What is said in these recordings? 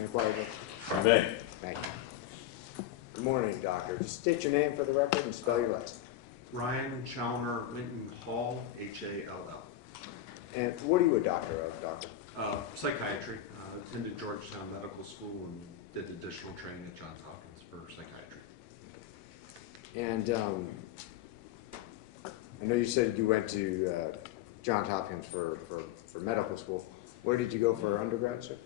in quietly? I may. Thank you. Good morning, doctor. Just state your name for the record and spell your last Ryan Chalmer Linton Hall, H-A-L-L. name. And what are you a doctor of, doctor? Psychiatry. Attended Georgetown Medical School and did additional training at Johns Hopkins for psychiatry. And I know you said you went to Johns Hopkins for medical school. Where did you go for undergrad, sir?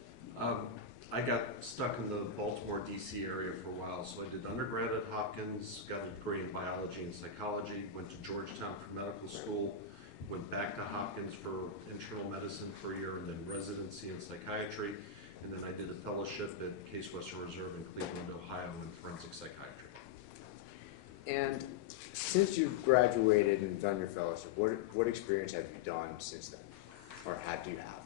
I got stuck in the Baltimore, D.C. area for a while, so I did undergrad at Hopkins, got a degree in biology and psychology, went to Georgetown for medical school, went back to Hopkins for internal medicine for a year, and then residency in psychiatry, and then I did a fellowship at Case Western Reserve in Cleveland, Ohio in forensic psychiatry. And since you've graduated and done your fellowship, what experience have you done since then? Or do you have?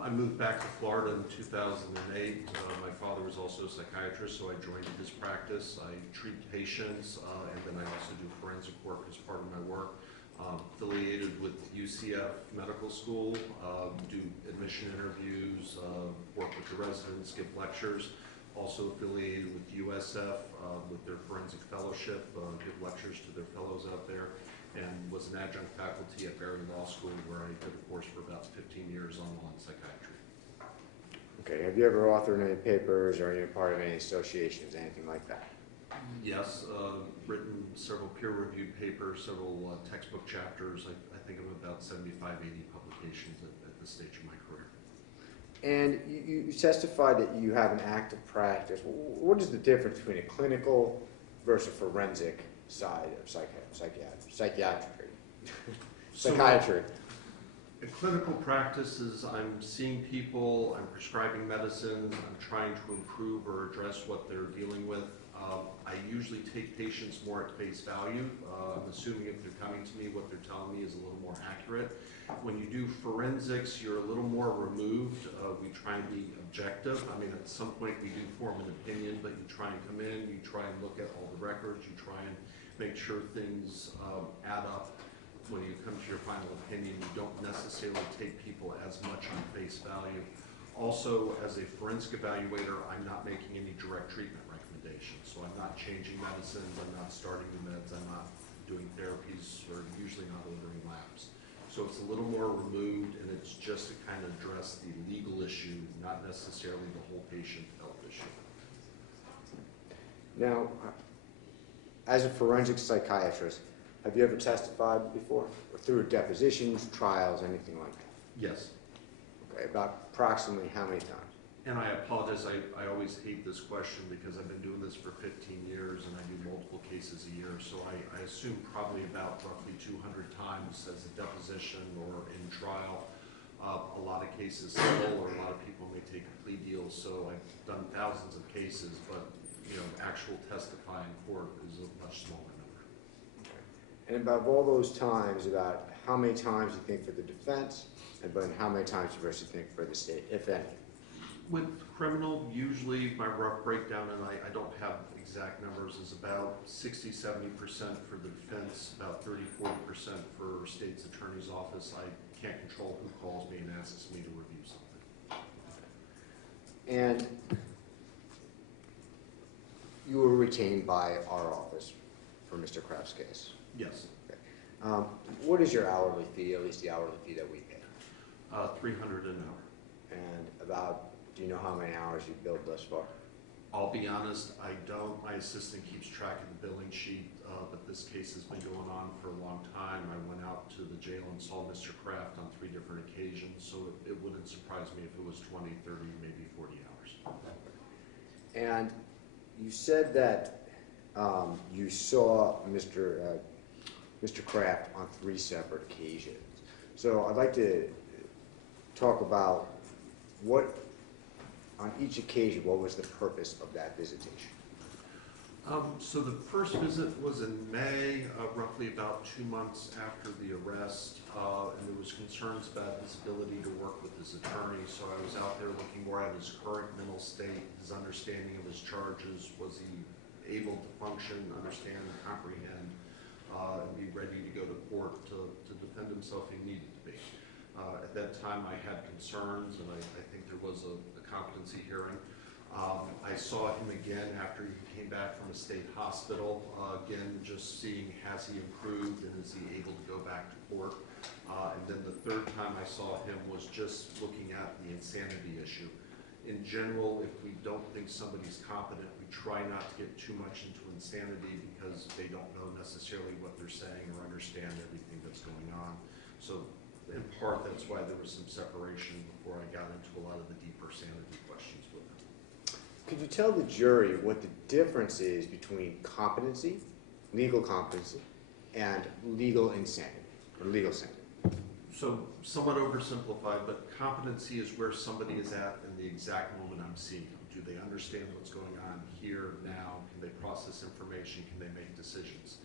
I moved back to Florida in 2008. My father was also a psychiatrist, so I joined his practice. I treat patients, and then I also do forensic work as part of my work. Affiliated with UCF Medical School, do admission interviews, work with the residents, give lectures. Also affiliated with USF with their forensic fellowship, give lectures to their fellows out there, and was an adjunct faculty at Barry Law School where I did a course for about 15 years on law and psychiatry. Okay, have you ever authored any papers or any part of any associations, anything like that? Yes, written several peer-reviewed papers, several textbook chapters. I think of about 75, 80 publications at this stage of my career. And you testified that you have an active practice. What is the difference between a clinical versus forensic side of psychiatry? Psychiatry. A clinical practice is I'm seeing people, I'm prescribing medicines, I'm trying to improve or address what they're dealing with. I usually take patients more at face value. I'm assuming if they're coming to me, what they're telling me is a little more accurate. When you do forensics, you're a little more removed. We try and be objective. I mean, at some point we do form an opinion, but you try and come in, you try and look at all the records, you try and make sure things add up. When you come to your final opinion, you don't necessarily take people as much on face value. Also, as a forensic evaluator, I'm not making any direct treatment recommendations. So I'm not changing medicines, I'm not starting the meds, I'm not doing therapies, or usually not ordering labs. So it's a little more removed, and it's just to kind of address the legal issue, not necessarily the whole patient health issue. Now, as a forensic psychiatrist, have you ever testified before? Or through depositions, trials, anything like that? Yes. Okay, about approximately how many times? And I apologize, I always hate this question because I've been doing this for 15 years and I do multiple cases a year, so I assume probably about roughly 200 times as a deposition or in trial. A lot of cases settle, or a lot of people may take a plea deal, so I've done thousands of cases, but actual testifying in court is a much smaller number. Okay. And about all those times, about how many times you think for the defense, and about how many times you versus think for the state, if any? With criminal, usually my rough breakdown, and I don't have exact numbers, is about 60-70% for the defense, about 30-40% for state's attorney's office. I can't control who calls me and asks me to review something. And you were retained by our office for Mr. Kraft's case? Yes. Okay. What is your hourly fee, at least the hourly fee that we pay? $300 an hour. And about, do you know how many hours you've billed thus far? I'll be honest, I don't. My assistant keeps track of the billing sheet, but this case has been going on for a long time. I went out to the jail and saw Mr. Kraft on 3 different occasions, so it wouldn't surprise me if it was 20, 30, maybe 40 hours. And you said that you saw Mr. Kraft on 3 separate occasions. So I'd like to talk about what, on each occasion, what was the purpose of that visitation? So the first visit was in May, roughly about 2 months after the arrest, and there was concerns about his ability to work with his attorney. So I was out there looking more at his current mental state, his understanding of his charges. Was he able to function, understand, and comprehend, and be ready to go to court to defend himself if he needed to be. At that time I had concerns, and I think there was a competency hearing. I saw him again after he came back from a state hospital, again, just seeing has he improved and is he able to go back to court. And then the third time I saw him was just looking at the insanity issue. In general, if we don't think somebody's competent, we try not to get too much into insanity because they don't know necessarily what they're saying or understand everything that's going on. So in part, that's why there was some separation before I got into a lot of the deeper sanity questions with him. Could you tell the jury what the difference is between competency, legal competency, and legal insanity, or legal sanity? So somewhat oversimplified, but competency is where somebody is at in the exact moment I'm seeing them. Do they understand what's going on here, now? Can they process information? Can they make decisions?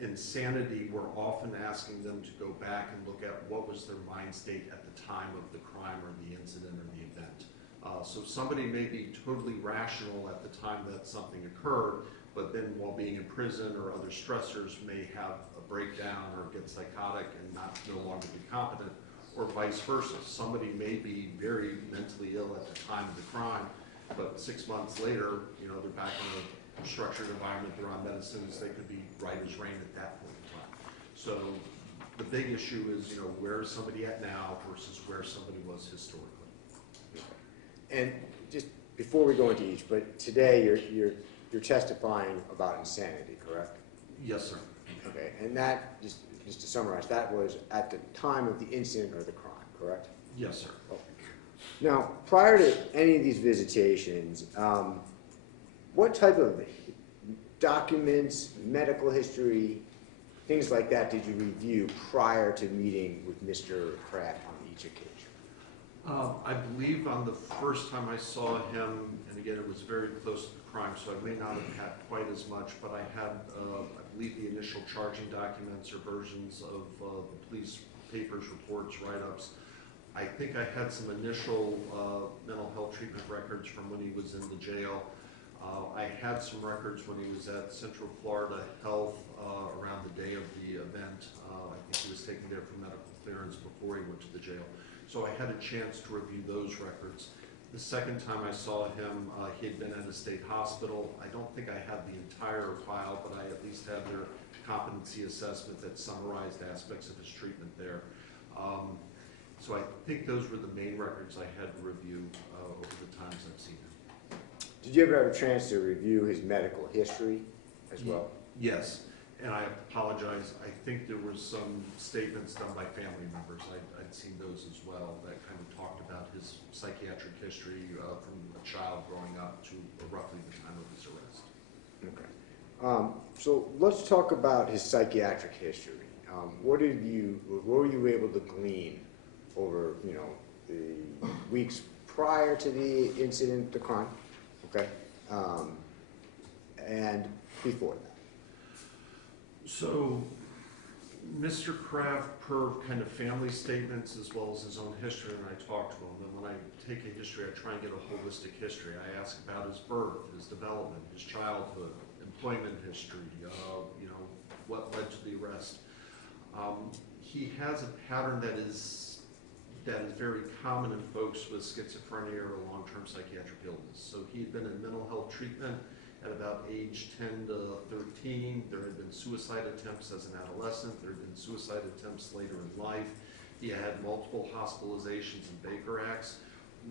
Insanity, we're often asking them to go back and look at what was their mind state at the time of the crime or the incident or the event. So somebody may be totally rational at the time that something occurred, but then while being in prison or other stressors may have a breakdown or get psychotic and no longer be competent, or vice versa. Somebody may be very mentally ill at the time of the crime, but 6 months later, they're back in a structured environment, they're on medicines, they could be right as rain at that point in time. So the big issue is, where is somebody at now versus where somebody was historically. And just before we go into each, but today you're testifying about insanity, correct? Yes, sir. Okay, and that, just to summarize, that was at the time of the incident or the crime, correct? Yes, sir. Okay. Now, prior to any of these visitations, what type of documents, medical history, things like that did you review prior to meeting with Mr. Kraft on each occasion? I believe on the first time I saw him, and again, it was very close to the crime, so I may not have had quite as much, but I had, I believe, the initial charging documents or versions of the police papers, reports, write-ups. I think I had some initial mental health treatment records from when he was in the jail. I had some records when he was at Central Florida Health around the day of the event. I think he was taken there for medical clearance before he went to the jail. So I had a chance to review those records. The second time I saw him, he had been at a state hospital. I don't think I had the entire file, but I at least had their competency assessment that summarized aspects of his treatment there. So I think those were the main records I had to review over the times I've seen him. Did you ever have a chance to review his medical history as well? Yes, and I apologize. I think there was some statements done by family members. I'd seen those as well that kind of talked about his psychiatric history from a child growing up to roughly the time of his arrest. Okay. So let's talk about his psychiatric history. What were you able to glean over, the weeks prior to the incident, the crime, okay, and before that? So, Mr. Kraft, per kind of family statements as well as his own history, and I talk to him, and when I take a history, I try and get a holistic history. I ask about his birth, his development, his childhood, employment history, what led to the arrest. He has a pattern that is very common in folks with schizophrenia or long-term psychiatric illness. So he had been in mental health treatment at about age 10 to 13. There had been suicide attempts as an adolescent. There had been suicide attempts later in life. He had multiple hospitalizations and Baker Acts.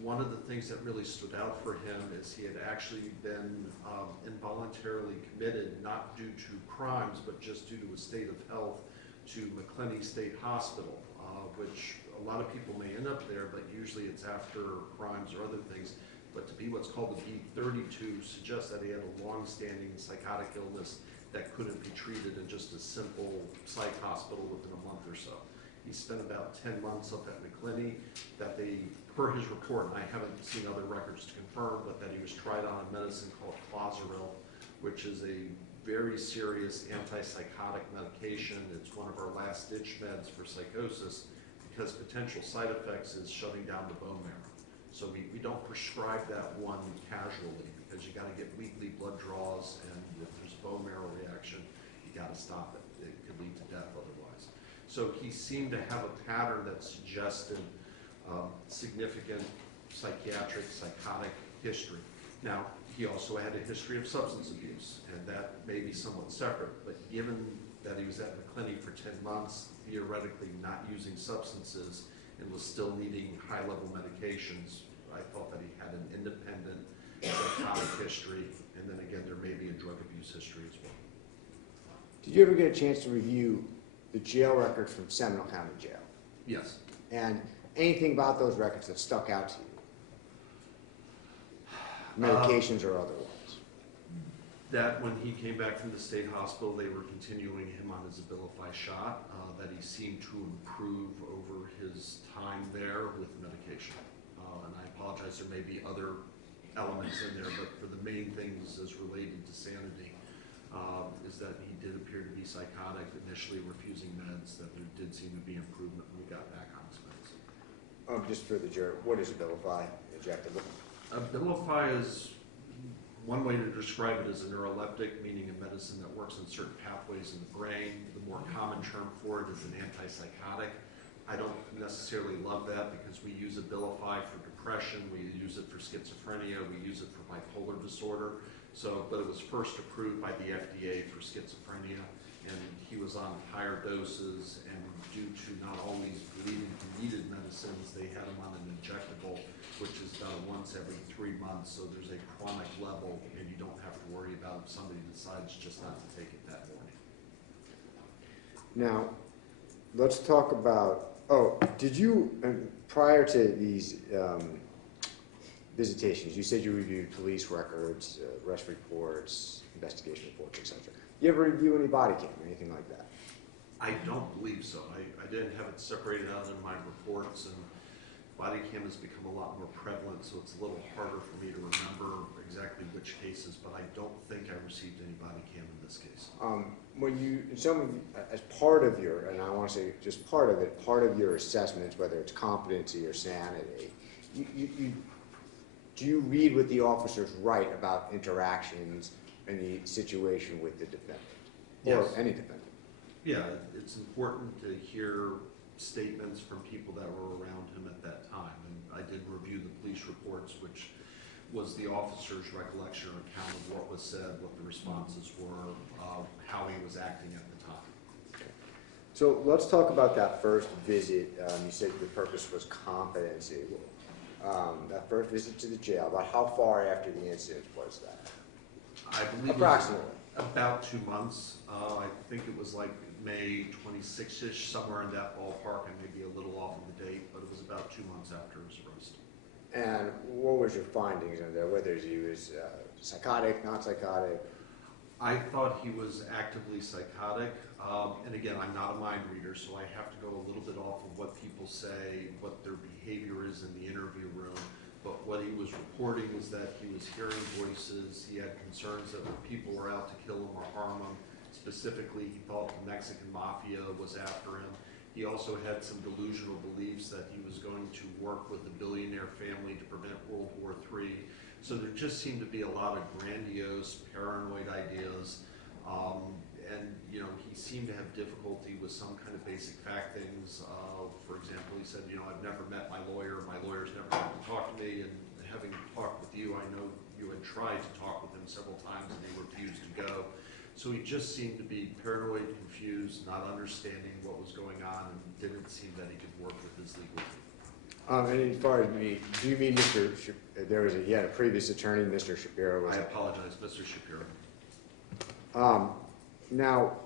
One of the things that really stood out for him is he had actually been involuntarily committed, not due to crimes, but just due to a state of health, to McClenny State Hospital, which a lot of people may end up there, but usually it's after crimes or other things. But to be what's called the B32 suggests that he had a long-standing psychotic illness that couldn't be treated in just a simple psych hospital within a month or so. He spent about 10 months up at McClenny, that they, per his report, and I haven't seen other records to confirm, but that he was tried on a medicine called Clozaril, which is a very serious antipsychotic medication. It's one of our last-ditch meds for psychosis because potential side effects is shutting down the bone marrow. So we don't prescribe that one casually because you got to get weekly blood draws, and if there's bone marrow reaction, you got to stop it. It could lead to death otherwise. So he seemed to have a pattern that suggested significant psychiatric, psychotic history. Now, he also had a history of substance abuse, and that may be somewhat separate, but given that he was at the clinic for 10 months, theoretically not using substances, and was still needing high-level medications, I thought that he had an independent psychotic history, and then again, there may be a drug abuse history as well. Did you ever get a chance to review the jail records from Seminole County Jail? Yes. And anything about those records that stuck out to you? Medications or otherwise? That when he came back from the state hospital, they were continuing him on his Abilify shot, that he seemed to improve over his time there with medication. And I apologize, there may be other elements in there, but for the main things as related to sanity, is that he did appear to be psychotic, initially refusing meds, that there did seem to be improvement when we got back on his meds. Just for the jury, what is Abilify injectable? Abilify is one way to describe it as a neuroleptic, meaning a medicine that works in certain pathways in the brain. The more common term for it is an antipsychotic. I don't necessarily love that because we use Abilify for depression, we use it for schizophrenia, we use it for bipolar disorder. But it was first approved by the FDA for schizophrenia, and he was on higher doses, and due to not always believing he needed medicines, they had him on an injectable, which is done once every 3 months, so there's a chronic level, and you don't have to worry about if somebody decides just not to take it that morning. Now, let's talk about, did you, prior to these visitations, you said you reviewed police records, arrest reports, investigation reports, etc. You ever review any body cam or anything like that? I don't believe so. I didn't have it separated out in my reports, and body cam has become a lot more prevalent, so it's a little harder for me to remember exactly which cases, but I don't think I received any body cam in this case. When you, as part of your, and I want to say just part of it, part of your assessments, whether it's competency or sanity, do you read what the officers write about interactions in the situation with the defendant? Yes. Or any defendant? Yeah, it's important to hear statements from people that were around him at that time. And I did review the police reports, which was the officer's recollection or account of what was said, what the responses were, how he was acting at the time. Okay. So let's talk about that first visit. You said the purpose was competency. That first visit to the jail, about how far after the incident was that? I believe approximately. About 2 months. I think it was like May 26-ish, somewhere in that ballpark. I may be a little off of the date, but it was about 2 months after his arrest. And what was your findings on that? Whether he was psychotic, not psychotic? I thought he was actively psychotic. And again, I'm not a mind reader, so I have to go a little bit off of what people say, what their behavior is in the interview room. But what he was reporting was that he was hearing voices. He had concerns that people were out to kill him or harm him. Specifically, he thought the Mexican mafia was after him. He also had some delusional beliefs that he was going to work with a billionaire family to prevent World War III. So there just seemed to be a lot of grandiose, paranoid ideas. And he seemed to have difficulty with some kind of basic fact things. For example, he said, I've never met my lawyer. My lawyer's never come to talk to me. And having talked with you, I know you had tried to talk with him several times and he refused to go. So he just seemed to be paranoid, confused, not understanding what was going on, and didn't seem that he could work with his legal team. And as far as me, do you mean he had a previous attorney, Mr. Shapiro? I apologize, Mr. Shapiro. Now,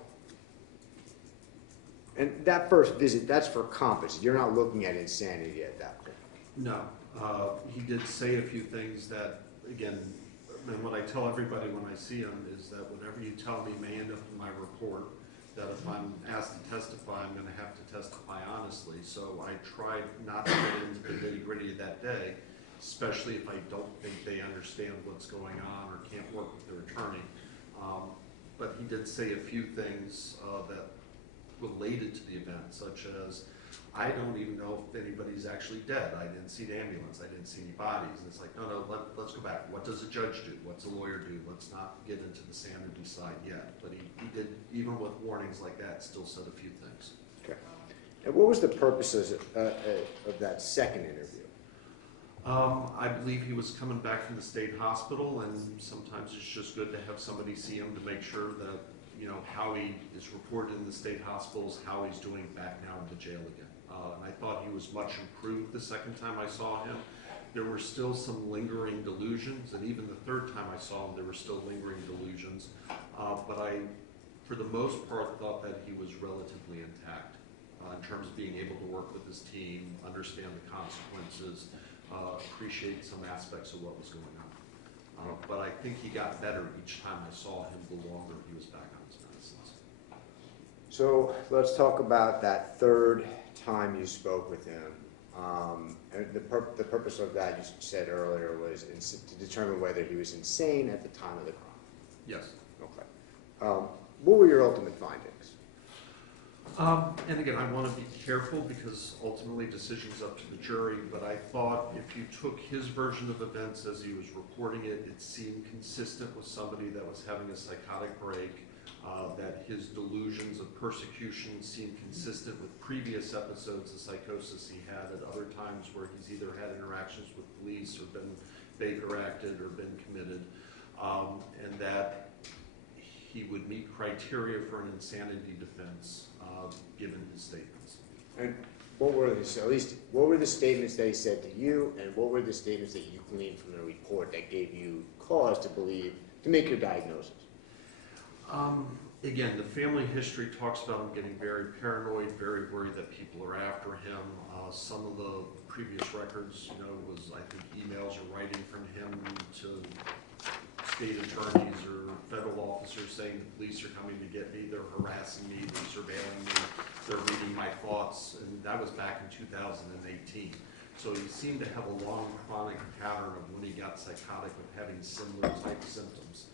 and that first visit, that's for competency. You're not looking at insanity at that point. No. He did say a few things that, again, and what I tell everybody when I see him is that whatever you tell me may end up in my report, that if I'm asked to testify, I'm going to have to testify honestly. So I tried not to get into the nitty-gritty of that day, especially if I don't think they understand what's going on or can't work with their attorney. But he did say a few things that related to the event, such as, I don't even know if anybody's actually dead. I didn't see the ambulance. I didn't see any bodies. And it's like, no, let's go back. What does a judge do? What's a lawyer do? Let's not get into the sanity side yet. But he did, even with warnings like that, still said a few things. Okay. And what was the purpose of that second interview? I believe he was coming back from the state hospital, and sometimes it's just good to have somebody see him to make sure that, you know, how he is reported in the state hospitals, how he's doing back now into jail again. And I thought he was much improved the second time I saw him. There were still some lingering delusions, and even the third time I saw him, there were still lingering delusions. But I, for the most part, thought that he was relatively intact in terms of being able to work with his team, understand the consequences, appreciate some aspects of what was going on. But I think he got better each time I saw him the longer he was back on his medicines. So let's talk about that third time you spoke with him. And the purpose of that, you said earlier, was to determine whether he was insane at the time of the crime. Yes. Okay. What were your ultimate findings? And again, I want to be careful because ultimately decision's up to the jury, but I thought if you took his version of events as he was reporting it, it seemed consistent with somebody that was having a psychotic break, that his delusions of persecution seemed consistent with previous episodes of psychosis he had at other times where he's either had interactions with police or been Baker acted or been committed, and that he would meet criteria for an insanity defense given his statements. And what were the statements that he said to you, and what were the statements that you gleaned from the report that gave you cause to believe, to make your diagnosis? Again, the family history talks about him getting very paranoid, very worried that people are after him. Some of the previous records, you know, was I think emails or writing from him to state attorneys or federal officers saying the police are coming to get me, they're harassing me, they're surveilling me, they're reading my thoughts, and that was back in 2018. So he seemed to have a long chronic pattern of when he got psychotic of having similar type symptoms.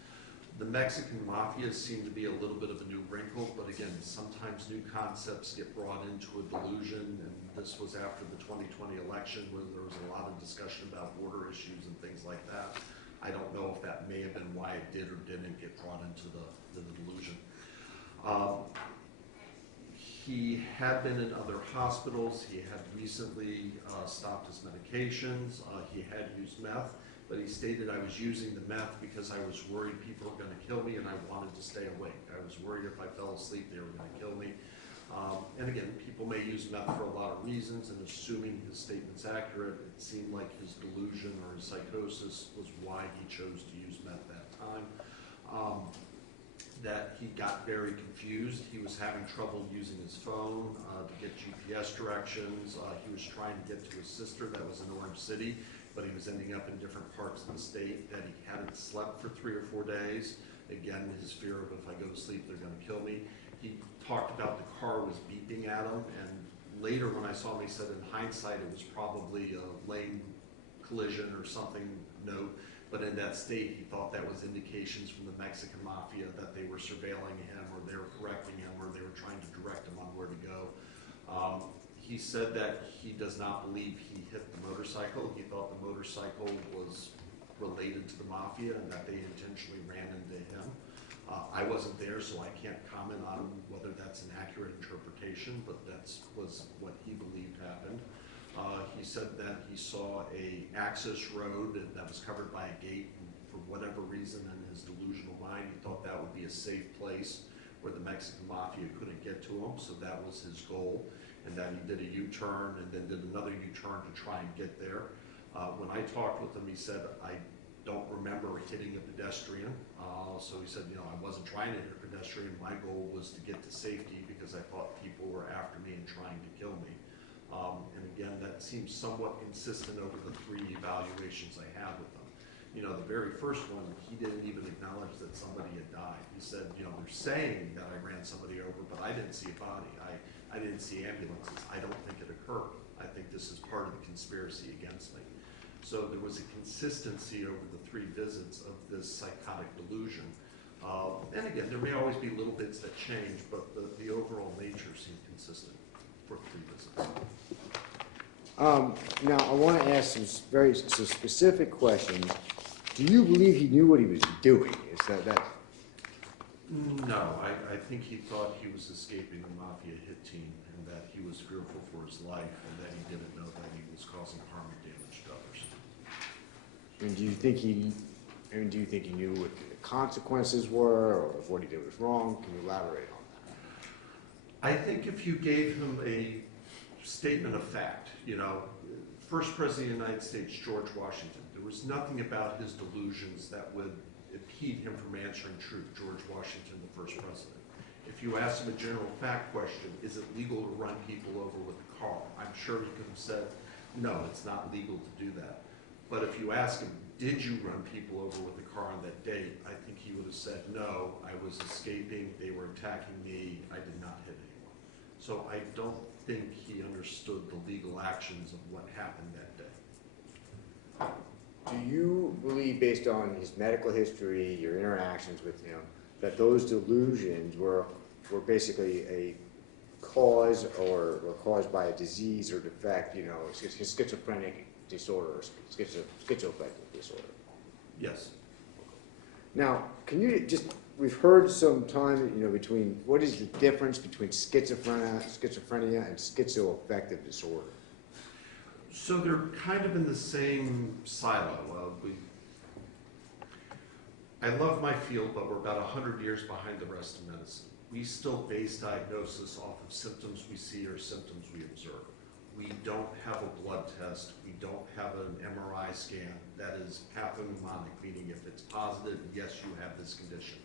The Mexican mafia seemed to be a little bit of a new wrinkle, but again, sometimes new concepts get brought into a delusion, and this was after the 2020 election where there was a lot of discussion about border issues and things like that. I don't know if that may have been why it did or didn't get brought into the delusion. He had been in other hospitals. He had recently stopped his medications. He had used meth, but he stated, I was using the meth because I was worried people were going to kill me and I wanted to stay awake. I was worried if I fell asleep they were going to kill me. And again, people may use meth for a lot of reasons, and assuming his statement's accurate, it seemed like his delusion or his psychosis was why he chose to use meth that time. That he got very confused. He was having trouble using his phone to get GPS directions. He was trying to get to his sister that was in Orange City, but he was ending up in different parts of the state, that he hadn't slept for 3 or 4 days. Again, his fear of if I go to sleep, they're going to kill me. He talked about the car was beeping at him, and later when I saw him, he said in hindsight it was probably a lane collision or something note, but in that state he thought that was indications from the Mexican mafia that they were surveilling him or they were correcting him or they were trying to direct him on where to go. He said that he does not believe he hit the motorcycle. He thought the motorcycle was related to the mafia and that they intentionally ran into him. I wasn't there, so I can't comment on whether that's an accurate interpretation, but that was what he believed happened. He said that he saw a access road that was covered by a gate, and for whatever reason in his delusional mind, he thought that would be a safe place where the Mexican mafia couldn't get to him, so that was his goal, and that he did a U-turn and then did another U-turn to try and get there. When I talked with him, he said, I don't remember hitting a pedestrian. So he said, you know, I wasn't trying to hit a pedestrian. My goal was to get to safety because I thought people were after me and trying to kill me. And again, that seems somewhat consistent over the 3 evaluations I had with him. You know, the very first one, he didn't even acknowledge that somebody had died. He said, you know, they're saying that I ran somebody over, but I didn't see a body. I didn't see ambulances. I don't think it occurred. I think this is part of the conspiracy against me. So there was a consistency over the 3 visits of this psychotic delusion. And again, there may always be little bits that change, but the overall nature seemed consistent for 3 visits. Now, I want to ask some specific questions. Do you believe he knew what he was doing? Is that? No, I think he thought he was escaping a mafia hit team and that he was fearful for his life and that he didn't know that he was causing harm and damage to others. And do you think he knew what the consequences were, or if what he did was wrong? Can you elaborate on that? I think if you gave him a statement of fact, first President of the United States, George Washington, there was nothing about his delusions that would impede him from answering truth, George Washington, the first president. If you asked him a general fact question, is it legal to run people over with a car? I'm sure he could have said, no, it's not legal to do that. But if you ask him, did you run people over with a car on that date? I think he would have said, no, I was escaping, they were attacking me, I did not hit anyone. So I don't think he understood the legal actions of what happened that day. Do you believe, based on his medical history, your interactions with him, that those delusions were basically a cause or were caused by a disease or defect, schizophrenic disorder or schizoaffective disorder? Yes. Now, can you just, we've heard some time, between, what is the difference between schizophrenia and schizoaffective disorder? So they're kind of in the same silo. I love my field, but we're about 100 years behind the rest of medicine. We still base diagnosis off of symptoms we see or symptoms we observe. We don't have a blood test. We don't have an MRI scan that is pathognomonic, meaning if it's positive, yes, you have this condition.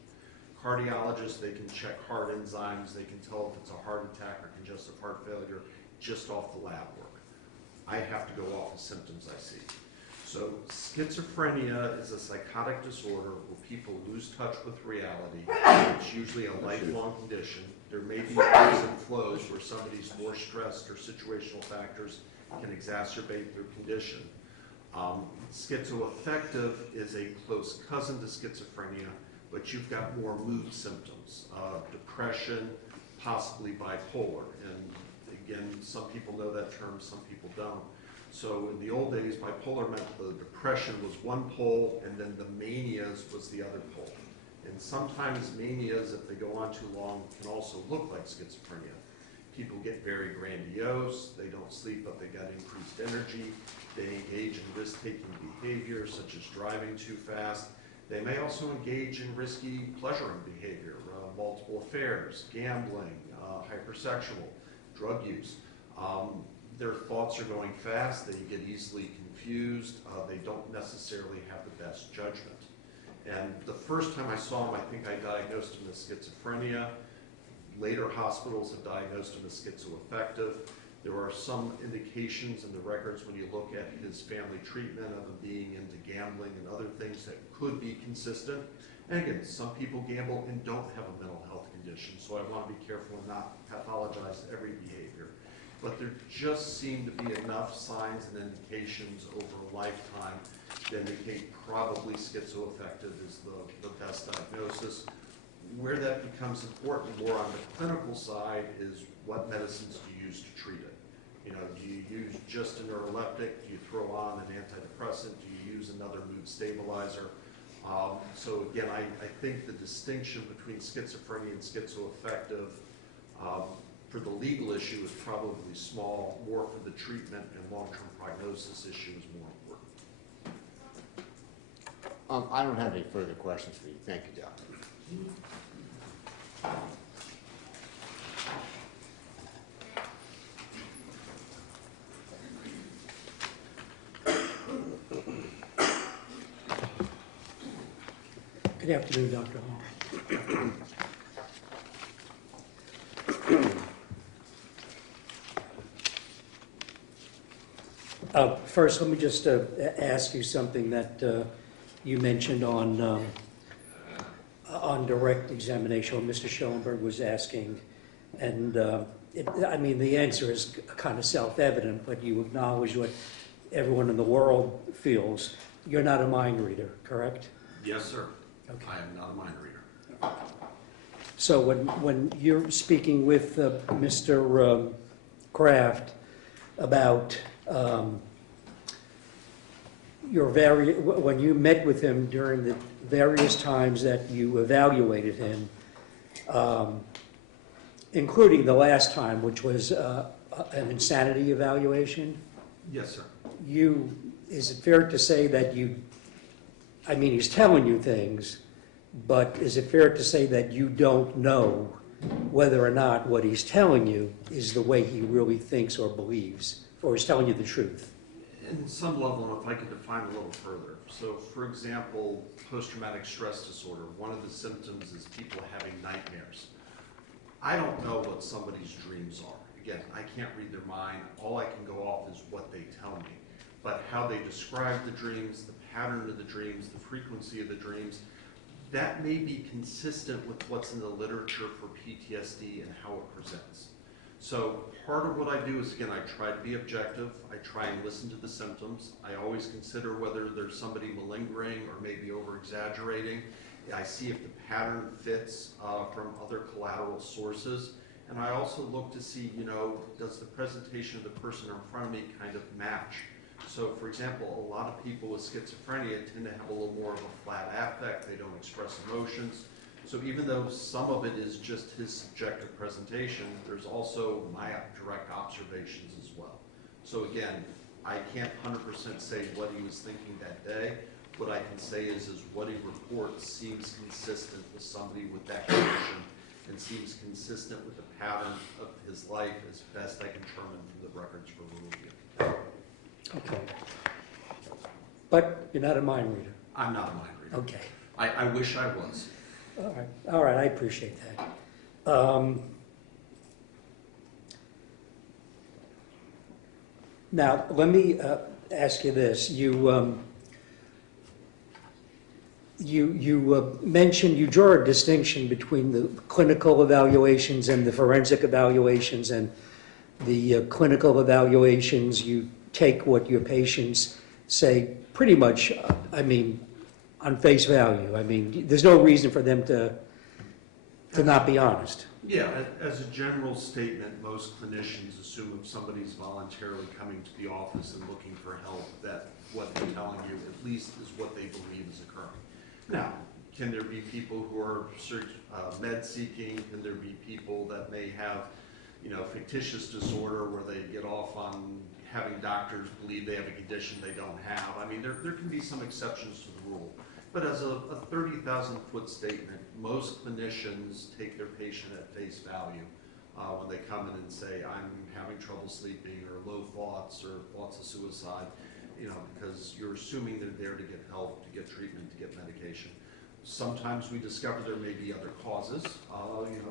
Cardiologists, they can check heart enzymes. They can tell if it's a heart attack or congestive heart failure just off the lab work. I have to go off the symptoms I see. So schizophrenia is a psychotic disorder where people lose touch with reality. It's usually a lifelong condition. There may be ebbs and flows where somebody's more stressed or situational factors can exacerbate their condition. Schizoaffective is a close cousin to schizophrenia, but you've got more mood symptoms, depression, possibly bipolar. And again, some people know that term, some people don't. So in the old days, bipolar meant the depression was one pole and then the manias was the other pole. And sometimes manias, if they go on too long, can also look like schizophrenia. People get very grandiose, they don't sleep but they got increased energy, they engage in risk-taking behavior such as driving too fast. They may also engage in risky pleasuring behavior, multiple affairs, gambling, hypersexual, drug use. Their thoughts are going fast, they get easily confused, they don't necessarily have the best judgment. And the first time I saw him, I think I diagnosed him as schizophrenia. Later hospitals have diagnosed him as schizoaffective. There are some indications in the records when you look at his family treatment of him being into gambling and other things that could be consistent. And again, some people gamble and don't have a mental health condition, so I want to be careful and not pathologize every behavior. But there just seem to be enough signs and indications over a lifetime to indicate probably schizoaffective is the best diagnosis. Where that becomes important more on the clinical side is what medicines do you use to treat it. Do you use just a neuroleptic? Do you throw on an antidepressant? Do you use another mood stabilizer? So again, I think the distinction between schizophrenia and schizoaffective for the legal issue is probably small. More for the treatment and long-term prognosis issue is more important. I don't have any further questions for you. Thank you, Doctor. Good afternoon, Dr. Hall. First, let me just ask you something that you mentioned on direct examination. What Mr. Schoenberg was asking, and the answer is kind of self-evident, but you acknowledge what everyone in the world feels. You're not a mind reader, correct? Yes, sir. Okay. I am not a mind reader. So when you're speaking with Mr. Kraft about when you met with him during the various times that you evaluated him, including the last time, which was an insanity evaluation, Yes, sir. is it fair to say that you I mean, he's telling you things, but is it fair to say that you don't know whether or not what he's telling you is the way he really thinks or believes, or is telling you the truth? In some level, if I could define a little further. So for example, post-traumatic stress disorder, one of the symptoms is people having nightmares. I don't know what somebody's dreams are. Again, I can't read their mind. All I can go off is what they tell me. But how they describe the dreams, the pattern of the dreams, the frequency of the dreams, that may be consistent with what's in the literature for PTSD and how it presents. So part of what I do is, again, I try to be objective. I try and listen to the symptoms. I always consider whether there's somebody malingering or maybe over-exaggerating. I see if the pattern fits from other collateral sources. And I also look to see, does the presentation of the person in front of me kind of match? So for example, a lot of people with schizophrenia tend to have a little more of a flat affect. They don't express emotions. So even though some of it is just his subjective presentation, there's also my direct observations as well. So again, I can't 100% say what he was thinking that day. What I can say is what he reports seems consistent with somebody with that condition and seems consistent with the pattern of his life as best I can determine from the records for review. Okay. But you're not a mind reader? I'm not a mind reader. Okay. I wish I was. All right, I appreciate that. Now, let me ask you this. You mentioned, you draw a distinction between the clinical evaluations and the forensic evaluations, and the clinical evaluations, you take what your patients say pretty much, on face value. There's no reason for them to not be honest. Yeah, as a general statement, most clinicians assume if somebody's voluntarily coming to the office and looking for help, that what they're telling you at least is what they believe is occurring. Now, can there be people who are med seeking? Can there be people that may have, fictitious disorder where they get off on having doctors believe they have a condition they don't have? There can be some exceptions to the rule. But as a 30,000-foot statement, most clinicians take their patient at face value when they come in and say, I'm having trouble sleeping, or low thoughts, or thoughts of suicide, because you're assuming they're there to get help, to get treatment, to get medication. Sometimes we discover there may be other causes,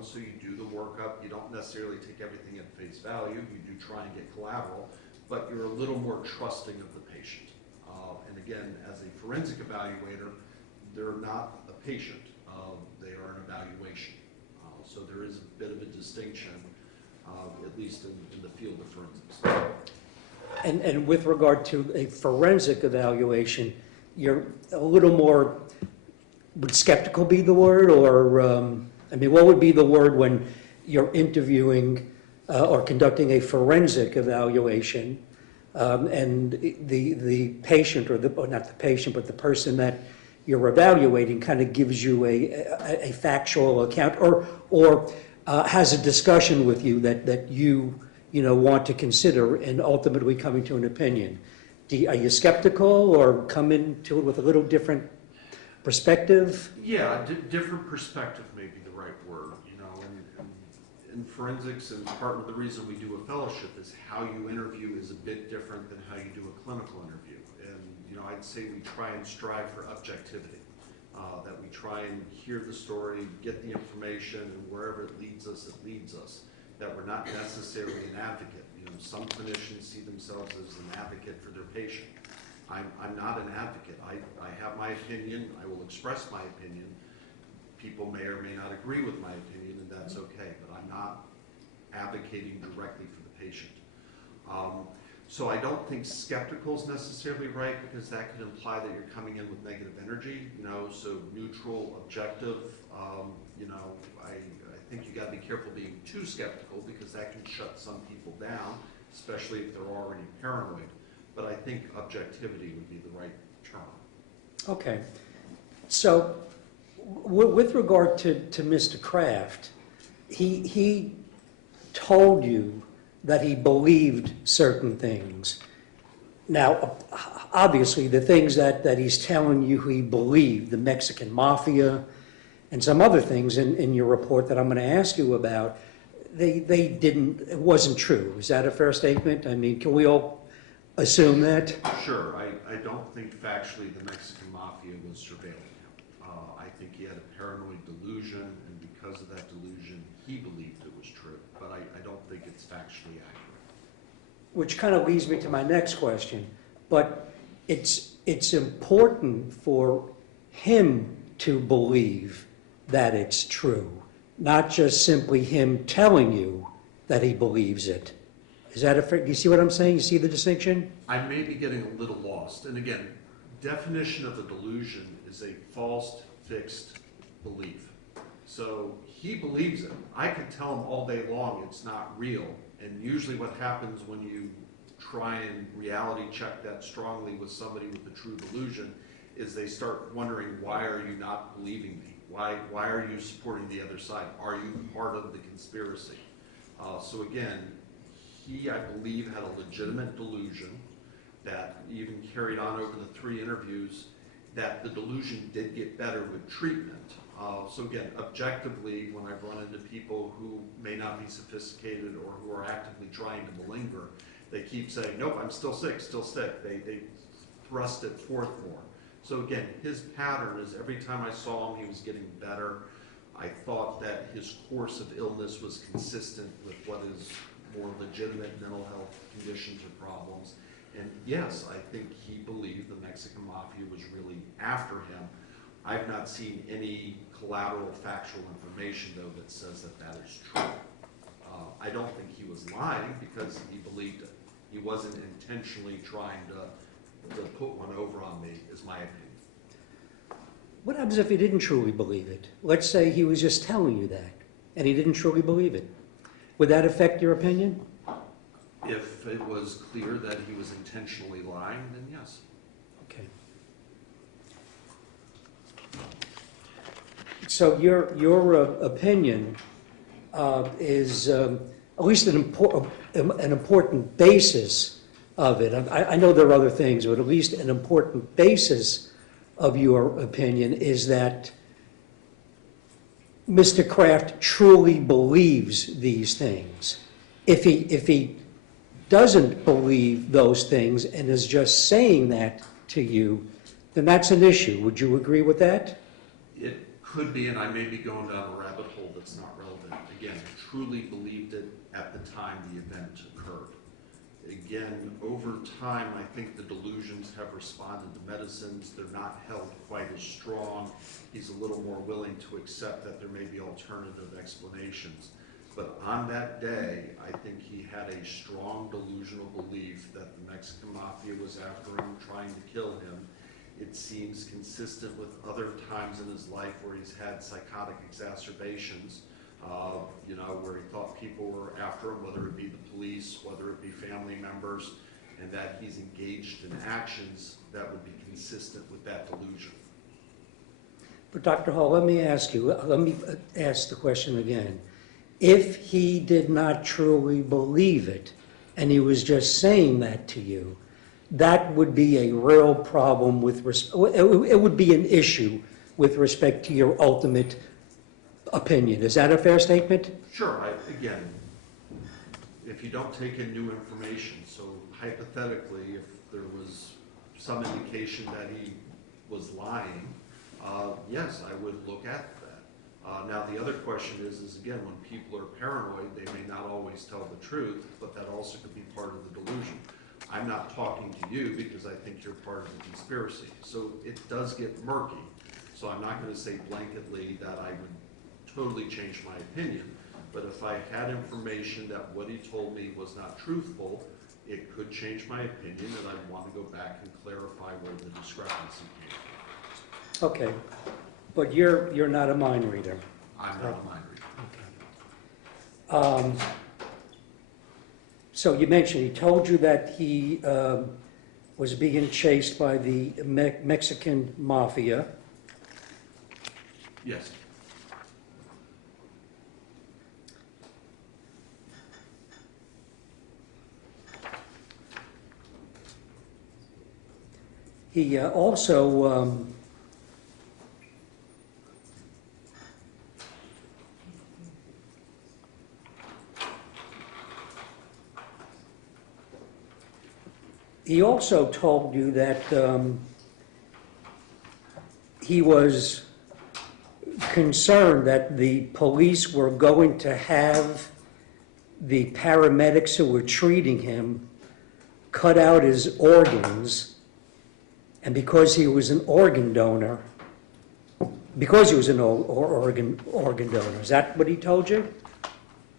so you do the workup. You don't necessarily take everything at face value. You do try and get collateral, but you're a little more trusting of the patient. And again, as a forensic evaluator, they're not a patient. They are an evaluation. So there is a bit of a distinction, at least in the field of forensics. And with regard to a forensic evaluation, you're a little more, would skeptical be the word? Or, what would be the word when you're interviewing or conducting a forensic evaluation and the patient, or not the patient, but the person that you're evaluating kind of gives you a factual account or has a discussion with you that you want to consider and ultimately coming to an opinion. Are you skeptical or come into it with a little different perspective? Yeah, different perspective may be the right word. In forensics, and part of the reason we do a fellowship is how you interview is a bit different than how you do a clinical interview. And I'd say we try and strive for objectivity, that we try and hear the story, get the information, and wherever it leads us, that we're not necessarily an advocate. Some clinicians see themselves as an advocate for their patient. I'm not an advocate. I have my opinion. I will express my opinion. People may or may not agree with my opinion, and that's okay, but I'm not advocating directly for the patient. So I don't think skeptical is necessarily right, because that could imply that you're coming in with negative energy, so neutral, objective, I think you gotta be careful being too skeptical, because that can shut some people down, especially if they're already paranoid. But I think objectivity would be the right term. Okay. So with regard to Mr. Kraft, he told you that he believed certain things. Now, obviously, the things that he's telling you he believed, the Mexican mafia and some other things in your report that I'm going to ask you about, they didn't, it wasn't true. Is that a fair statement? I mean, can we all assume that? Sure, I don't think factually the Mexican mafia was surveilling him. I think he had a paranoid delusion, and because of that delusion, he believed it was true. But I don't think it's factually accurate. Which kind of leads me to my next question. But it's important for him to believe that it's true, not just simply him telling you that he believes it. Is that a fair, do you see what I'm saying? You see the distinction? I may be getting a little lost. And again, definition of a delusion is a false, fixed belief. So he believes it. I could tell him all day long it's not real. And usually what happens when you try and reality check that strongly with somebody with a true delusion is they start wondering, why are you not believing me? Why are you supporting the other side? Are you part of the conspiracy? So again, he, I believe, had a legitimate delusion that even carried on over the 3 interviews, that the delusion did get better with treatment. So again, objectively, when I've run into people who may not be sophisticated or who are actively trying to malinger, they keep saying, nope, I'm still sick, still sick. They thrust it forth more. So again, his pattern is every time I saw him, he was getting better. I thought that his course of illness was consistent with what is more legitimate mental health conditions or problems. And yes, I think he believed the Mexican mafia was really after him. I've not seen any collateral factual information, though, that says that that is true. I don't think he was lying because he believed it. He wasn't intentionally trying to put one over on me, is my opinion. What happens if he didn't truly believe it? Let's say he was just telling you that, and he didn't truly believe it. Would that affect your opinion? If it was clear that he was intentionally lying, then yes. Okay. So your opinion is at least an important basis of it. I know there are other things, but at least an important basis of your opinion is that Mr. Kraft truly believes these things. If he doesn't believe those things and is just saying that to you, then that's an issue. Would you agree with that? It could be, and I may be going down a rabbit hole that's not relevant. Again, truly believed it at the time the event occurred. Again, over time, I think the delusions have responded to medicines. They're not held quite as strong. He's a little more willing to accept that there may be alternative explanations. But on that day, I think he had a strong delusional belief that the Mexican mafia was after him, trying to kill him. It seems consistent with other times in his life where he's had psychotic exacerbations, where he thought people were after him, whether it be the police, whether it be family members, and that he's engaged in actions that would be consistent with that delusion. But Dr. Hall, let me ask the question again. If he did not truly believe it, and he was just saying that to you, that would be a real problem it would be an issue with respect to your ultimate opinion. Is that a fair statement? Sure. Again, if you don't take in new information, so hypothetically, if there was some indication that he was lying, yes, I would look at that. Now, the other question is again, when people are paranoid, they may not always tell the truth, but that also could be part of the delusion. I'm not talking to you because I think you're part of the conspiracy. So it does get murky. So I'm not going to say blanketly that I would totally change my opinion. But if I had information that what he told me was not truthful, it could change my opinion, and I'd want to go back and clarify where the discrepancy came from. Okay, but you're not a mind reader. I'm not a mind reader. Okay. So you mentioned he told you that he was being chased by the Mexican mafia. Yes. He also told you that he was concerned that the police were going to have the paramedics who were treating him cut out his organs, and because he was an organ donor, organ donor, is that what he told you?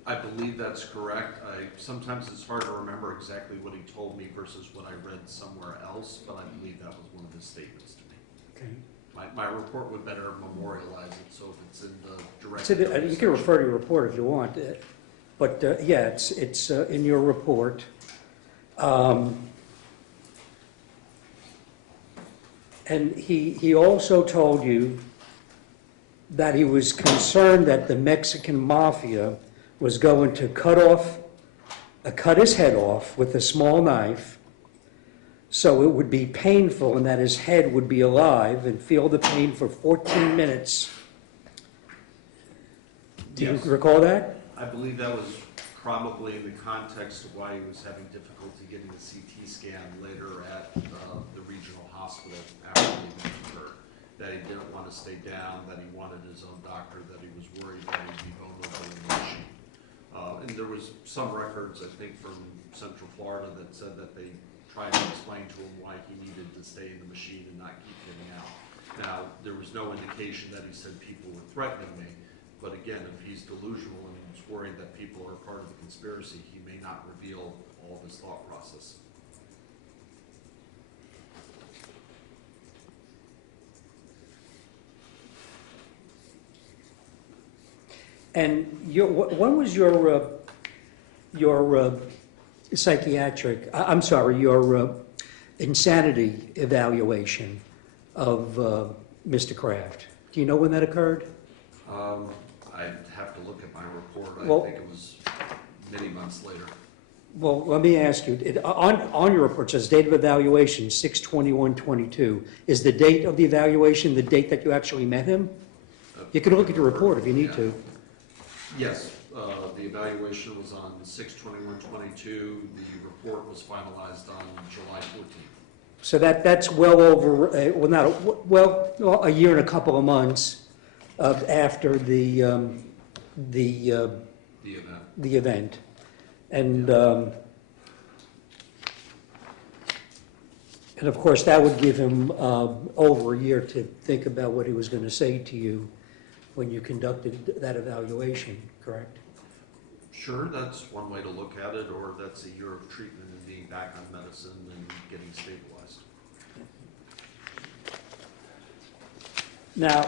I believe that's correct. Sometimes it's hard to remember exactly what he told me versus what I read somewhere else, but I believe that was one of his statements to me. Okay. My report would better memorialize it, so if it's in the direct. So you can refer to your report if you want, but yeah, it's in your report. And he also told you that he was concerned that the Mexican mafia was going to cut his head off with a small knife, so it would be painful and that his head would be alive and feel the pain for 14 minutes. Do you Yes. recall that? I believe that was probably in the context of why he was having difficulty getting the CT scan later at the regional hospital after the event occurred. That he didn't want to stay down, that he wanted his own doctor, that he was worried that he'd be vulnerable in the machine. And there was some records, I think, from Central Florida that said that they tried to explain to him why he needed to stay in the machine and not keep getting out. Now, there was no indication that he said people were threatening me, but again, if he's delusional and he's worried that people are part of the conspiracy, he may not reveal all of his thought process. And when was your psychiatric, I'm sorry, your insanity evaluation of Mr. Kraft? Do you know when that occurred? I'd have to look at my report. Well- I think it was many months later. Well, let me ask you, on your report, it says date of evaluation, 6/21/22. Is the date of the evaluation the date that you actually met him? You can look at your report if you need to. Yes, the evaluation was on 6/21/22. The report was finalized on July 14th. So that's well over, a year and a couple of months after the event. And of course, that would give him over a year to think about what he was going to say to you when you conducted that evaluation, correct? Sure, that's one way to look at it, or that's a year of treatment and being back on medicine and getting stabilized. Now,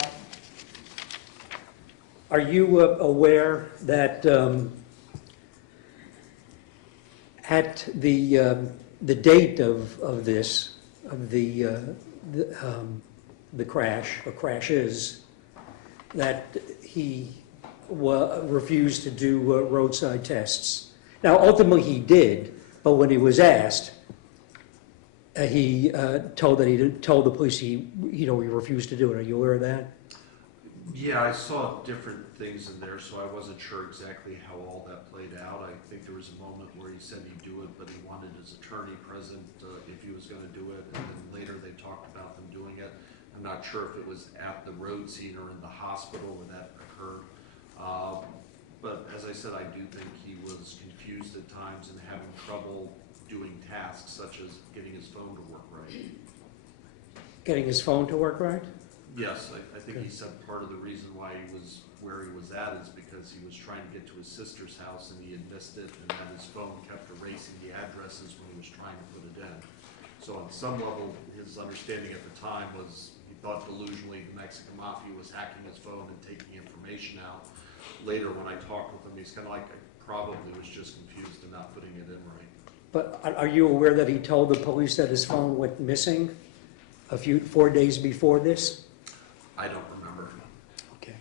are you aware that at the date of this, of the crash, or crashes, that he refused to do roadside tests? Now, ultimately he did, but when he was asked, he told the police he refused to do it. Are you aware of that? Yeah, I saw different things in there, so I wasn't sure exactly how all that played out. I think there was a moment where he said he'd do it, but he wanted his attorney present if he was going to do it, and then later they talked about them doing it. I'm not sure if it was at the road scene or in the hospital where that occurred. But as I said, I do think he was confused at times and having trouble doing tasks such as getting his phone to work right. Getting his phone to work right? Yes, I think he said part of the reason why he was where he was at is because he was trying to get to his sister's house and he had missed it, and that his phone kept erasing the addresses when he was trying to put it in. So on some level, his understanding at the time was he thought delusionally the Mexican mafia was hacking his phone and taking information out. Later, when I talked with him, he's kind of like, I probably was just confused and not putting it in right. But are you aware that he told the police that his phone went missing 4 days before this? I don't remember. Okay.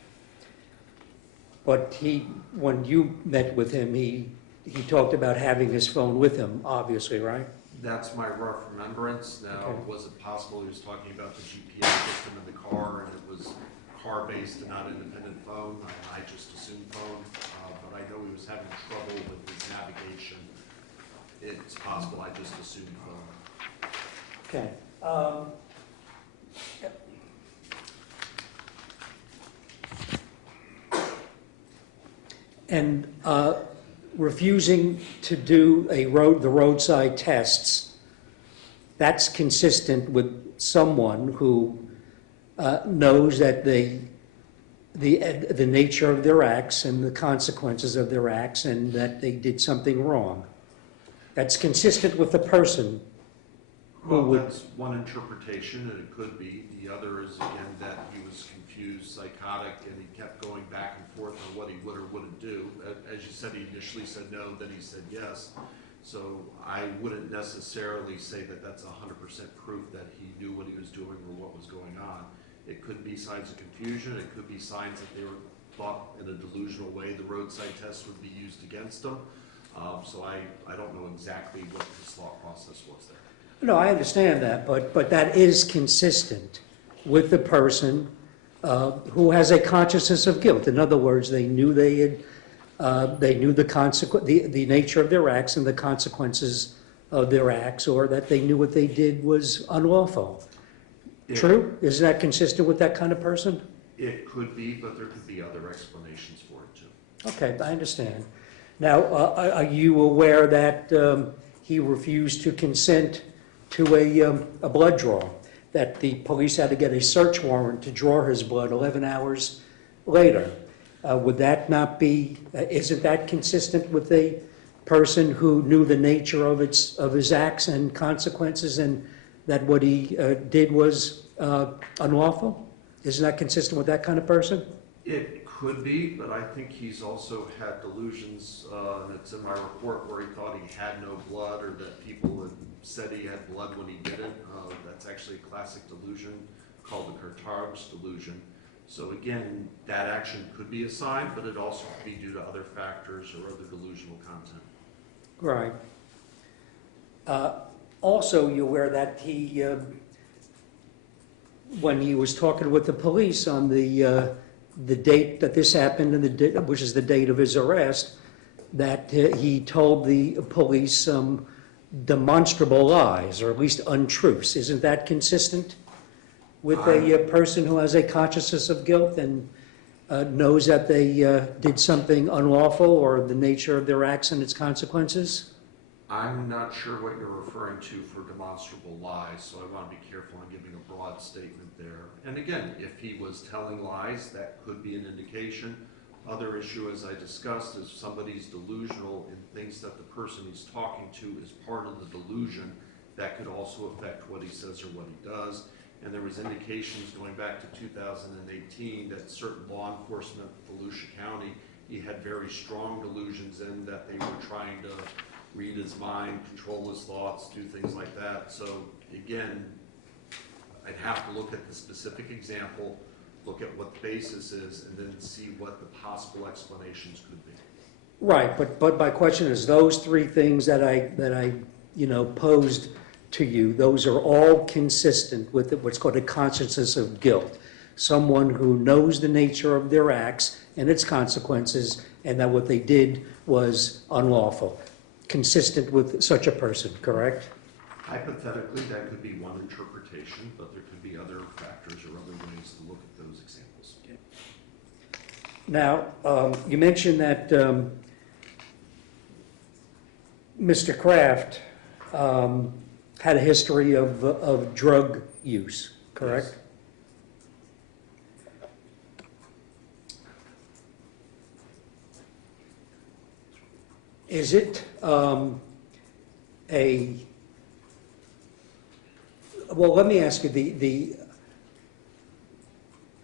But when you met with him, he talked about having his phone with him, obviously, right? That's my rough remembrance. Now, Okay. was it possible he was talking about the GPS system in the car and it was car-based and not independent phone? I just assumed phone, but I know he was having trouble with his navigation. It's possible I just assumed phone. Okay. And refusing to do the roadside tests, that's consistent with someone who knows that the nature of their acts and the consequences of their acts and that they did something wrong. That's consistent with the person who Well, would... that's one interpretation, and it could be. The other is, again, that he was confused, psychotic, and he kept going back and forth on what he would or wouldn't do. As you said, he initially said no, then he said yes. So I wouldn't necessarily say that that's 100% proof that he knew what he was doing or what was going on. It could be signs of confusion. It could be signs that they were thought in a delusional way the roadside test would be used against them. So I don't know exactly what his thought process was there. No, I understand that, but that is consistent with the person who has a consciousness of guilt. In other words, they knew they knew the nature of their acts and the consequences of their acts, or that they knew what they did was unlawful. True? Is that consistent with that kind of person? It could be, but there could be other explanations for it too. Okay, I understand. Now, are you aware that he refused to consent to a blood draw? That the police had to get a search warrant to draw his blood 11 hours later? Would that not be, isn't that consistent with a person who knew the nature of his acts and consequences, and that what he did was unlawful? Isn't that consistent with that kind of person? It could be, but I think he's also had delusions, and it's in my report, where he thought he had no blood, or that people had said he had blood when he didn't. That's actually a classic delusion called the Cartarb's delusion. So again, that action could be a sign, but it also could be due to other factors or other delusional content. Right. Also, you're aware that he, when he was talking with the police on the date that this happened, and which is the date of his arrest, that he told the police some demonstrable lies, or at least untruths. Isn't that consistent with a person who has a consciousness of guilt and knows that they did something unlawful, or the nature of their acts and its consequences? I'm not sure what you're referring to for demonstrable lies, so I want to be careful on giving a broad statement there. And again, if he was telling lies, that could be an indication. Other issue, as I discussed, is somebody's delusional and thinks that the person he's talking to is part of the delusion. That could also affect what he says or what he does. And there was indications going back to 2018 that certain law enforcement in Volusia County, he had very strong delusions in that they were trying to read his mind, control his thoughts, do things like that. So again, I'd have to look at the specific example, look at what the basis is, and then see what the possible explanations could be. Right, but my question is, those three things that I posed to you, those are all consistent with what's called a consciousness of guilt. Someone who knows the nature of their acts and its consequences, and that what they did was unlawful. Consistent with such a person, correct? Hypothetically, that could be one interpretation, but there could be other factors or other ways to look at those examples. Now, you mentioned that Mr. Kraft had a history of drug use, correct? Yes. Is it well, let me ask you,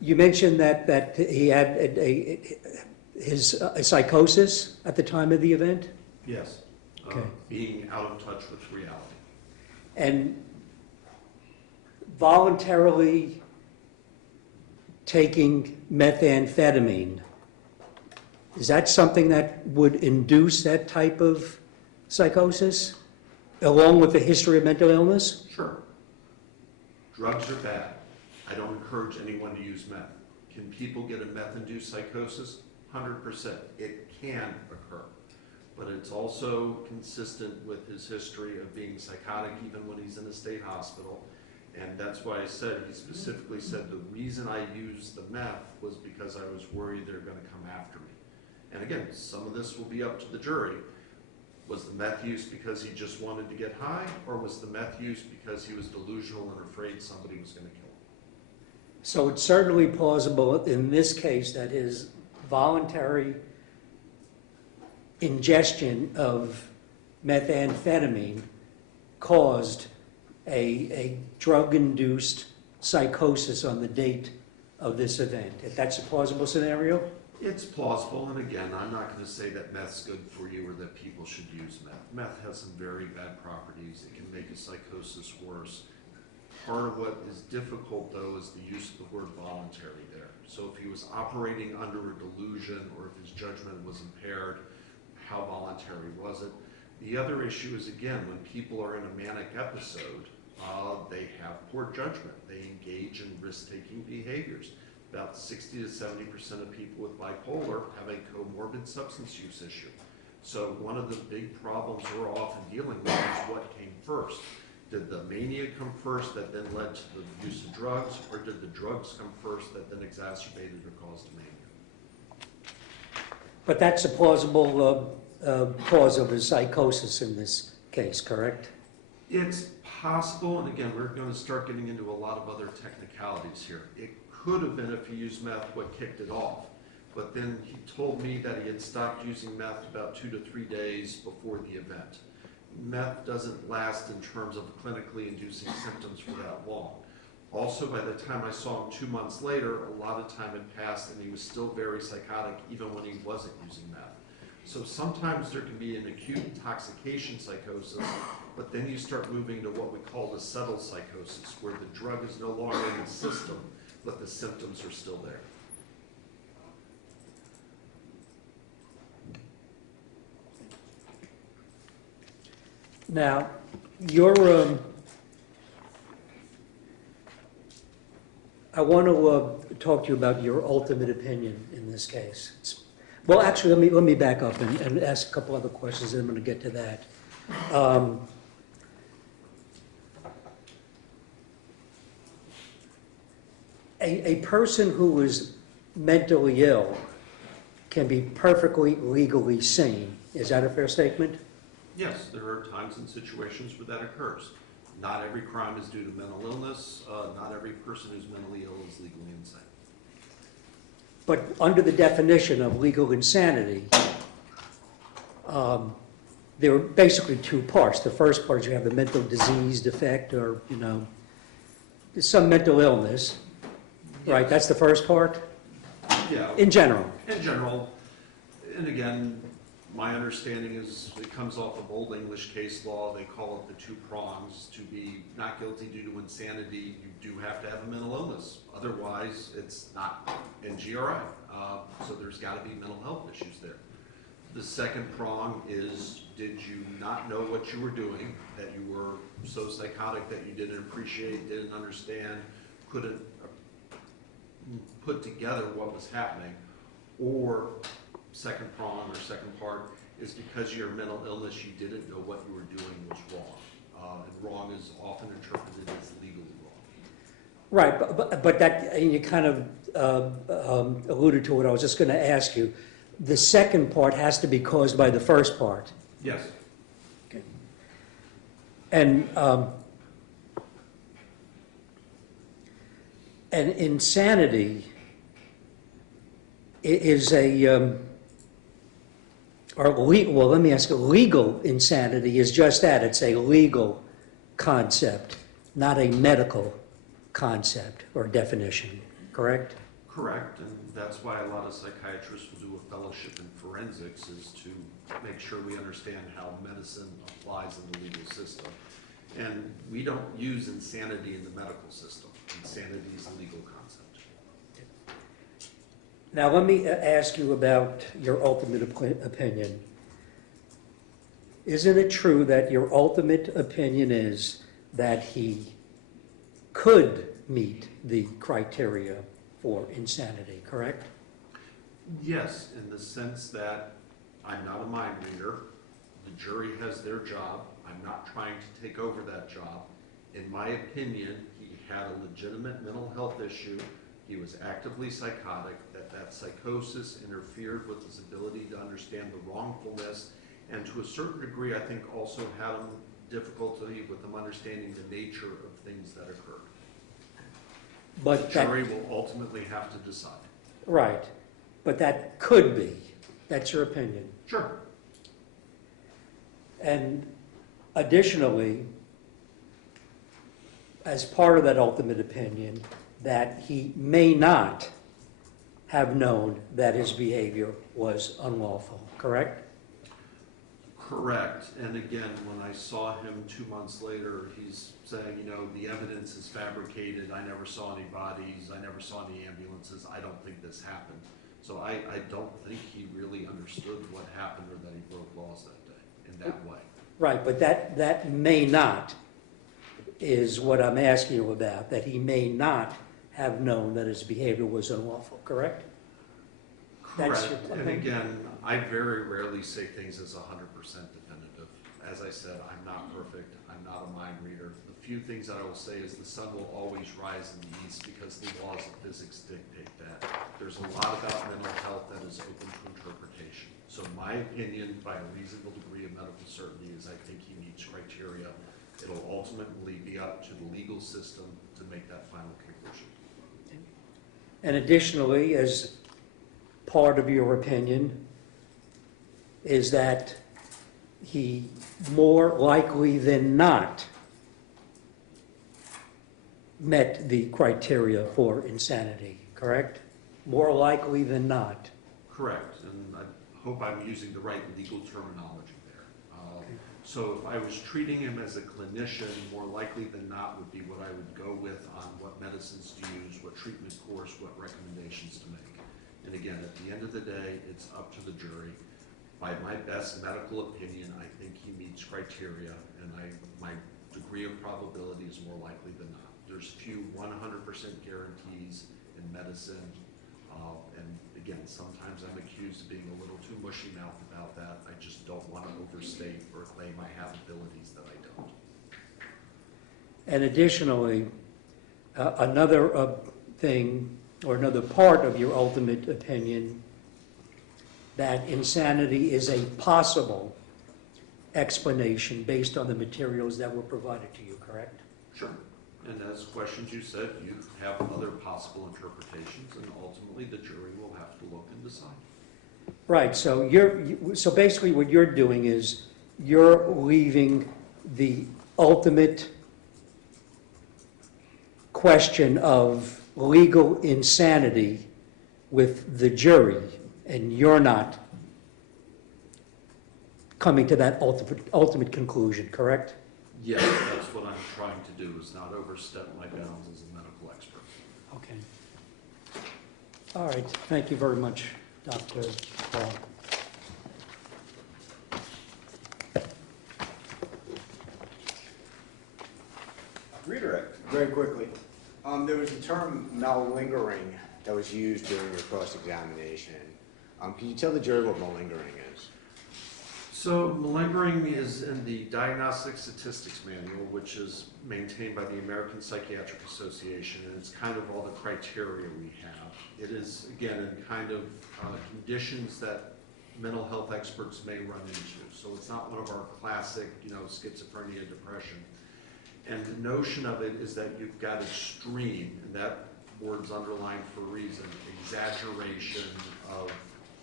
you mentioned that he had a psychosis at the time of the event? Yes. Okay. Being out of touch with reality. And voluntarily taking methamphetamine, is that something that would induce that type of psychosis? Along with a history of mental illness? Sure. Drugs are bad. I don't encourage anyone to use meth. Can people get a meth-induced psychosis? 100%. It can occur. But it's also consistent with his history of being psychotic even when he's in a state hospital. And that's why I said, he specifically said, the reason I used the meth was because I was worried they're going to come after me. And again, some of this will be up to the jury. Was the meth use because he just wanted to get high, or was the meth use because he was delusional and afraid somebody was going to kill him? So it's certainly plausible in this case that his voluntary ingestion of methamphetamine caused a drug-induced psychosis on the date of this event. If that's a plausible scenario? It's plausible, and again, I'm not going to say that meth's good for you or that people should use meth. Meth has some very bad properties. It can make a psychosis worse. Part of what is difficult, though, is the use of the word voluntary there. So if he was operating under a delusion or if his judgment was impaired, how voluntary was it? The other issue is, again, when people are in a manic episode, they have poor judgment. They engage in risk-taking behaviors. About 60 to 70% of people with bipolar have a comorbid substance use issue. So one of the big problems we're often dealing with is what came first. Did the mania come first that then led to the use of drugs, or did the drugs come first that then exacerbated or caused a mania? But that's a plausible cause of his psychosis in this case, correct? It's possible, and again, we're going to start getting into a lot of other technicalities here. It could have been, if he used meth, what kicked it off. But then he told me that he had stopped using meth about 2 to 3 days before the event. Meth doesn't last in terms of clinically inducing symptoms for that long. Also, by the time I saw him 2 months later, a lot of time had passed and he was still very psychotic even when he wasn't using meth. So sometimes there can be an acute intoxication psychosis, but then you start moving to what we call the settled psychosis, where the drug is no longer in the system, but the symptoms are still there. Now, your, I want to talk to you about your ultimate opinion in this case. Well, actually, let me back up and ask a couple other questions, and I'm going to get to that. A person who is mentally ill can be perfectly legally sane. Is that a fair statement? Yes, there are times and situations where that occurs. Not every crime is due to mental illness. Not every person who's mentally ill is legally insane. But under the definition of legal insanity, there are basically two parts. The first part is you have a mental disease defect or, some mental illness, right? Yes. That's the first part? Yeah. In general? In general, and again, my understanding is it comes off of Old English case law. They call it the 2 prongs. To be not guilty due to insanity, you do have to have a mental illness. Otherwise, it's not in GRI. So there's got to be mental health issues there. The second prong is, did you not know what you were doing, that you were so psychotic that you didn't appreciate, didn't understand, couldn't put together what was happening? Or second prong or second part is because of your mental illness, you didn't know what you were doing was wrong. And wrong is often interpreted as legally wrong. Right, but that, and you kind of alluded to what I was just going to ask you. The second part has to be caused by the first part. Yes. Okay. And insanity is well, let me ask you, legal insanity is just that. It's a legal concept, not a medical concept or definition, correct? Correct, and that's why a lot of psychiatrists will do a fellowship in forensics, is to make sure we understand how medicine applies in the legal system. And we don't use insanity in the medical system. Insanity is a legal concept. Now, let me ask you about your ultimate opinion. isn't it true that your ultimate opinion is that he could meet the criteria for insanity, correct? Yes, in the sense that I'm not a mind reader. The jury has their job. I'm not trying to take over that job. In my opinion, he had a legitimate mental health issue. He was actively psychotic, that psychosis interfered with his ability to understand the wrongfulness, and to a certain degree, I think also had him difficulty with him understanding the nature of things that occurred. But The that, jury will ultimately have to decide. right, but that could be. That's your opinion. Sure. And additionally, as part of that ultimate opinion, that he may not have known that his behavior was unlawful, correct? Correct. And again, when I saw him 2 months later, he's saying, you know, the evidence is fabricated. I never saw any bodies. I never saw any ambulances. I don't think this happened. So I don't think he really understood what happened or that he broke laws that day in that way. Right, but that may not is what I'm asking you about, that he may not have known that his behavior was unlawful, correct? That's Correct. your And claim? again, I very rarely say things as 100% definitive. As I said, I'm not perfect. I'm not a mind reader. The few things that I will say is the sun will always rise in the east because the laws of physics dictate that. There's a lot about mental health that is open to interpretation. So my opinion, by a reasonable degree of medical certainty, is I think he meets criteria. It'll ultimately be up to the legal system to make that final conclusion. And additionally, as part of your opinion, is that he more likely than not met the criteria for insanity, correct? More likely than not. Correct, and I hope I'm using the right legal terminology there. So if I was treating him as a clinician, more likely than not would be what I would go with on what medicines to use, what treatment course, what recommendations to make. And again, at the end of the day, it's up to the jury. By my best medical opinion, I think he meets criteria, and my degree of probability is more likely than not. There's few 100% guarantees in medicine, and again, sometimes I'm accused of being a little too mushy-mouthed about that. I just don't want to overstate or claim I have abilities that I don't. And additionally, another thing, or another part of your ultimate opinion, that insanity is a possible explanation based on the materials that were provided to you, correct? Sure. And as questions you said, you have other possible interpretations, and ultimately the jury will have to look and decide. Right, so so basically what you're doing is you're leaving the ultimate question of legal insanity with the jury, and you're not coming to that ultimate conclusion, correct? Yes, that's what I'm trying to do, is not overstep my bounds as a medical expert. Okay. All right, thank you very much, Dr. Paul. Redirect, very quickly. There was a term malingering that was used during your cross-examination. Can you tell the jury what malingering is? So malingering is in the Diagnostic Statistics Manual, which is maintained by the American Psychiatric Association, and it's kind of all the criteria we have. It is, again, in kind of conditions that mental health experts may run into. So it's not one of our classic, schizophrenia, depression. And the notion of it is that you've got extreme, and that word's underlined for a reason, exaggeration of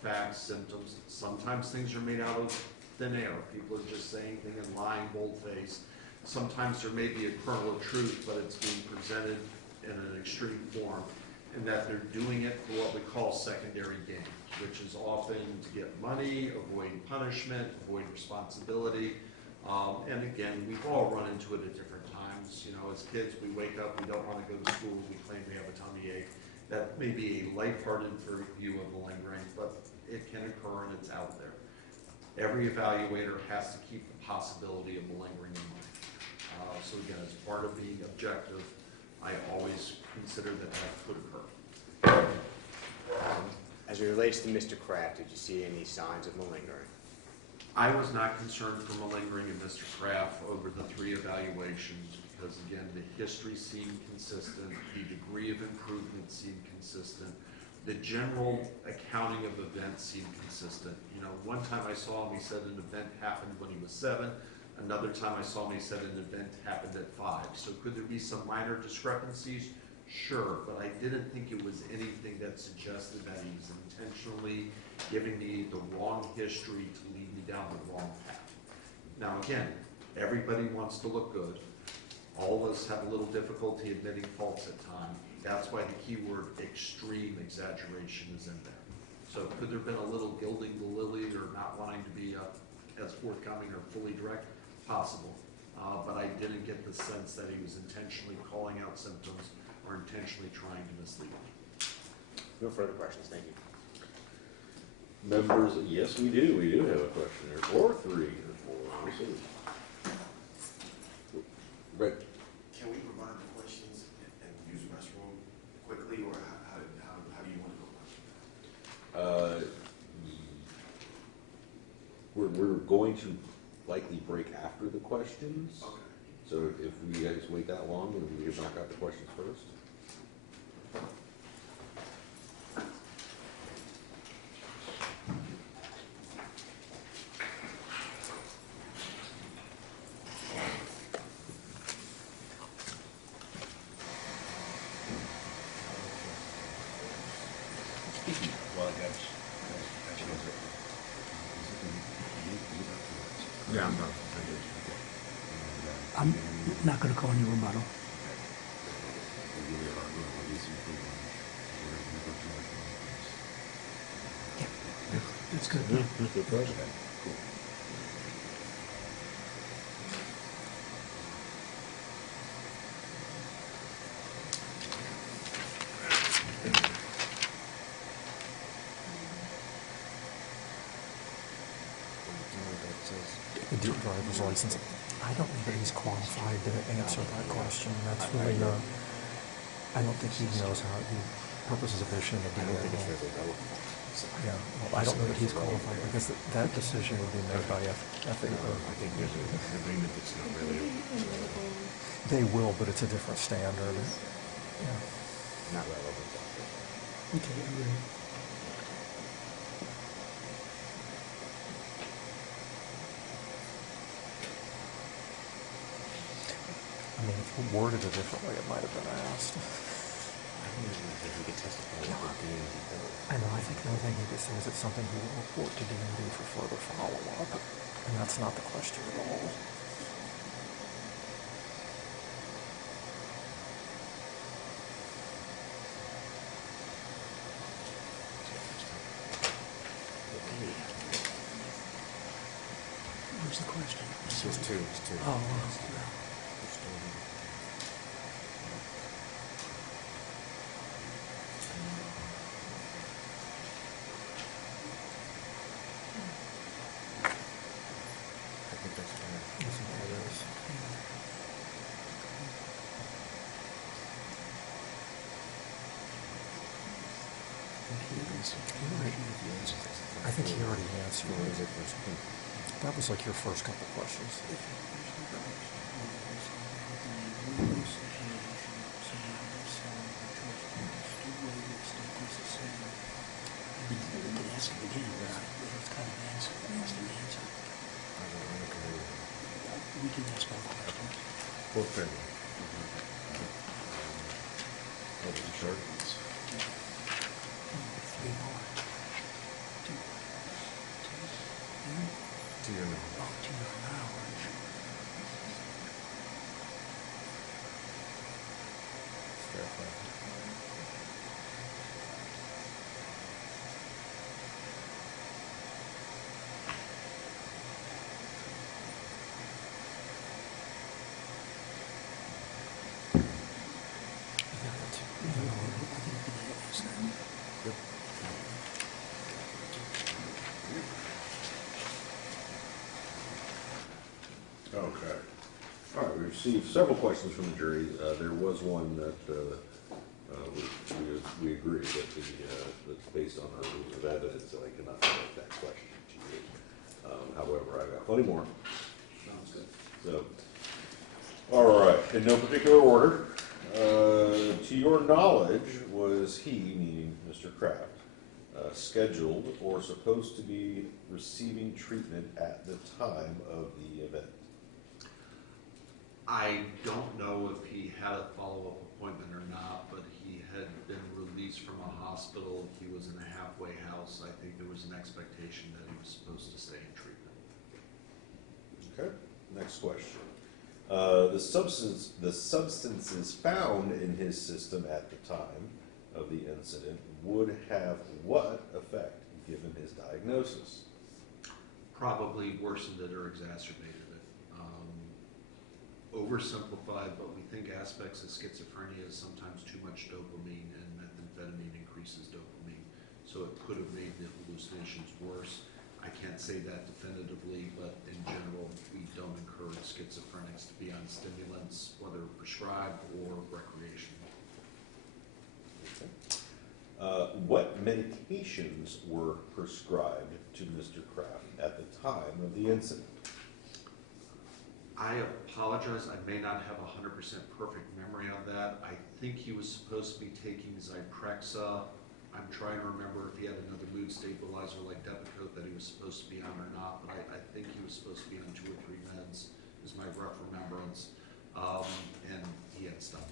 facts, symptoms. Sometimes things are made out of thin air. People are just saying things and lying bold-faced. Sometimes there may be a kernel of truth, but it's being presented in an extreme form, and that they're doing it for what we call secondary gain, which is often to get money, avoid punishment, avoid responsibility. And again, we've all run into it at different times. As kids, we wake up, we don't want to go to school, we claim we have a tummy ache. That may be a lighthearted view of malingering, but it can occur and it's out there. every evaluator has to keep the possibility of malingering in mind. So again, as part of being objective, I always consider that that could occur. As it relates to Mr. Kraft, did you see any signs of malingering? I was not concerned for malingering in Mr. Kraft over the 3 evaluations because, again, the history seemed consistent, the degree of improvement seemed consistent, the general accounting of events seemed consistent. You know, one time I saw him, he said an event happened when he was 7. Another time I saw him, he said an event happened at 5. So could there be some minor discrepancies? Sure, but I didn't think it was anything that suggested that he was intentionally giving me the wrong history to lead me down the wrong path. Now again, everybody wants to look good. All of us have a little difficulty admitting faults at times. That's why the keyword extreme exaggeration is in there. So could there have been a little gilding the lily or not wanting to be as forthcoming or fully direct? Possible. But I didn't get the sense that he was intentionally calling out symptoms or intentionally trying to mislead me. No further questions, thank you. Members, yes, we do have a question there, or 3 or 4, we'll see. Right. Can we provide the questions and use the restroom quickly, or how do you want to go about that? We're going to likely break after the questions. Okay. So if we guys wait that long, then we can knock out the questions first. Yeah, I'm done. I'm not going to call any rebuttal. Yeah, that's good. Mr. President. Cool. The driver's license. I don't know that he's qualified to answer that question. That's really, I don't think he knows how, the purposes of issuing a DL. Yeah, well, I don't know that he's qualified because that decision would be made by FAO. I think there's an agreement that's not really. They will, but it's a different standard. Yeah. Not relevant. Okay, agree. I mean, if we worded a different way, it might have been asked. I don't even think he could testify with the DMV. I know, I think the only thing he could say is it's something he will report to DMV for further follow-up, and that's not the question at all. Where's the question? It's 2, it's 2. Oh, I think that's fair. I think that is. I think he already answered. That was like your first couple questions. We can ask him again, but it's kind of answer. We can ask both questions. Both fair. That was a short one. 3 more. 2. 2 year no. Oh, 2 hours. Fair play. Yeah, that's, received several questions from the jury. There was one that we agree that that's based on our rules of evidence, so I cannot direct that question to you. However, I've got plenty more. Sounds good. So, all right, in no particular order. To your knowledge, was he, meaning Mr. Kraft, scheduled or supposed to be receiving treatment at the time of the event? I don't know if he had a follow-up appointment or not, but he had been released from a hospital. He was in a halfway house. I think there was an expectation that he was supposed to stay in treatment. Okay, next question. The substances found in his system at the time of the incident would have what effect given his diagnosis? Probably worsened it or exacerbated it. Oversimplified, but we think aspects of schizophrenia is sometimes too much dopamine, and methamphetamine increases dopamine. So it could have made the hallucinations worse. I can't say that definitively, but in general, we don't encourage schizophrenics to be on stimulants, whether prescribed or recreational. Okay. What medications were prescribed to Mr. Kraft at the time of the incident? I apologize, I may not have 100% perfect memory on that. I think he was supposed to be taking Zyprexa. I'm trying to remember if he had another mood stabilizer like Depakote that he was supposed to be on or not, but I think he was supposed to be on 2 or 3 meds, is my rough remembrance. And he had stuff,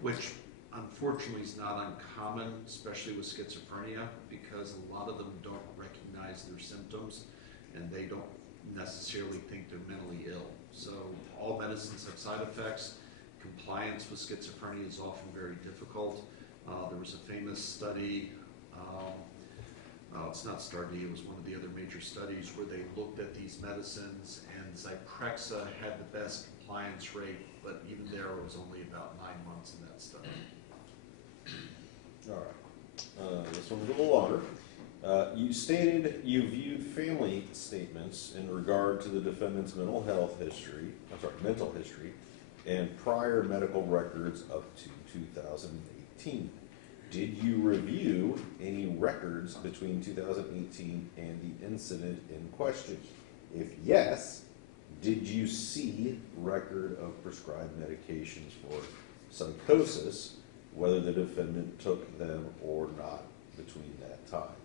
which unfortunately is not uncommon, especially with schizophrenia, because a lot of them don't recognize their symptoms and they don't necessarily think they're mentally ill. So all medicines have side effects. Compliance with schizophrenia is often very difficult. There was a famous study, it's not STAR-D, it was one of the other major studies where they looked at these medicines, and Zyprexa had the best compliance rate, but even there it was only about 9 months in that study. All right. This one's a little longer. You stated you viewed family statements in regard to the defendant's mental history, and prior medical records up to 2018. Did you review any records between 2018 and the incident in question? If yes, did you see record of prescribed medications for psychosis, whether the defendant took them or not between that time?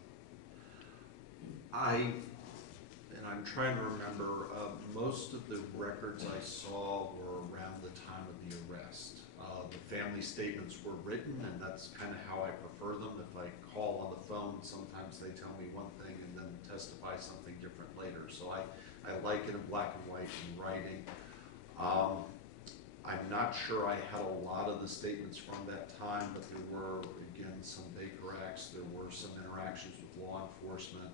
I'm trying to remember, most of the records I saw were around the time of the arrest. The family statements were written, and that's kind of how I prefer them. If I call on the phone, sometimes they tell me one thing and then testify something different later. So I like it in black and white in writing. I'm not sure I had a lot of the statements from that time, but there were, again, some Baker Acts. There were some interactions with law enforcement.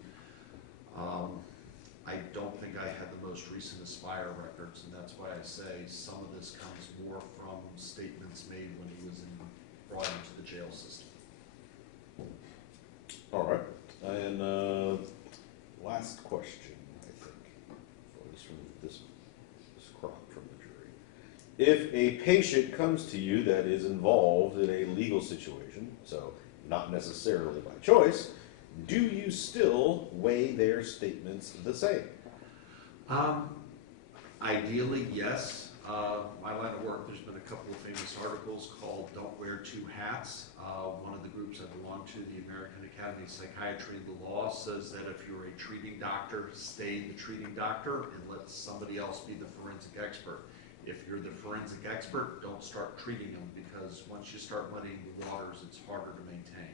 I don't think I had the most recent Aspire records, and that's why I say some of this comes more from statements made when he was brought into the jail system. All right. And last question, I think, at least from this crop from the jury. If a patient comes to you that is involved in a legal situation, so not necessarily by choice, do you still weigh their statements the same? Ideally, yes. My line of work, there's been a couple of famous articles called Don't Wear Two Hats. One of the groups I belong to, the American Academy of Psychiatry and the Law, says that if you're a treating doctor, stay the treating doctor and let somebody else be the forensic expert. If you're the forensic expert, don't start treating them, because once you start muddying the waters, it's harder to maintain.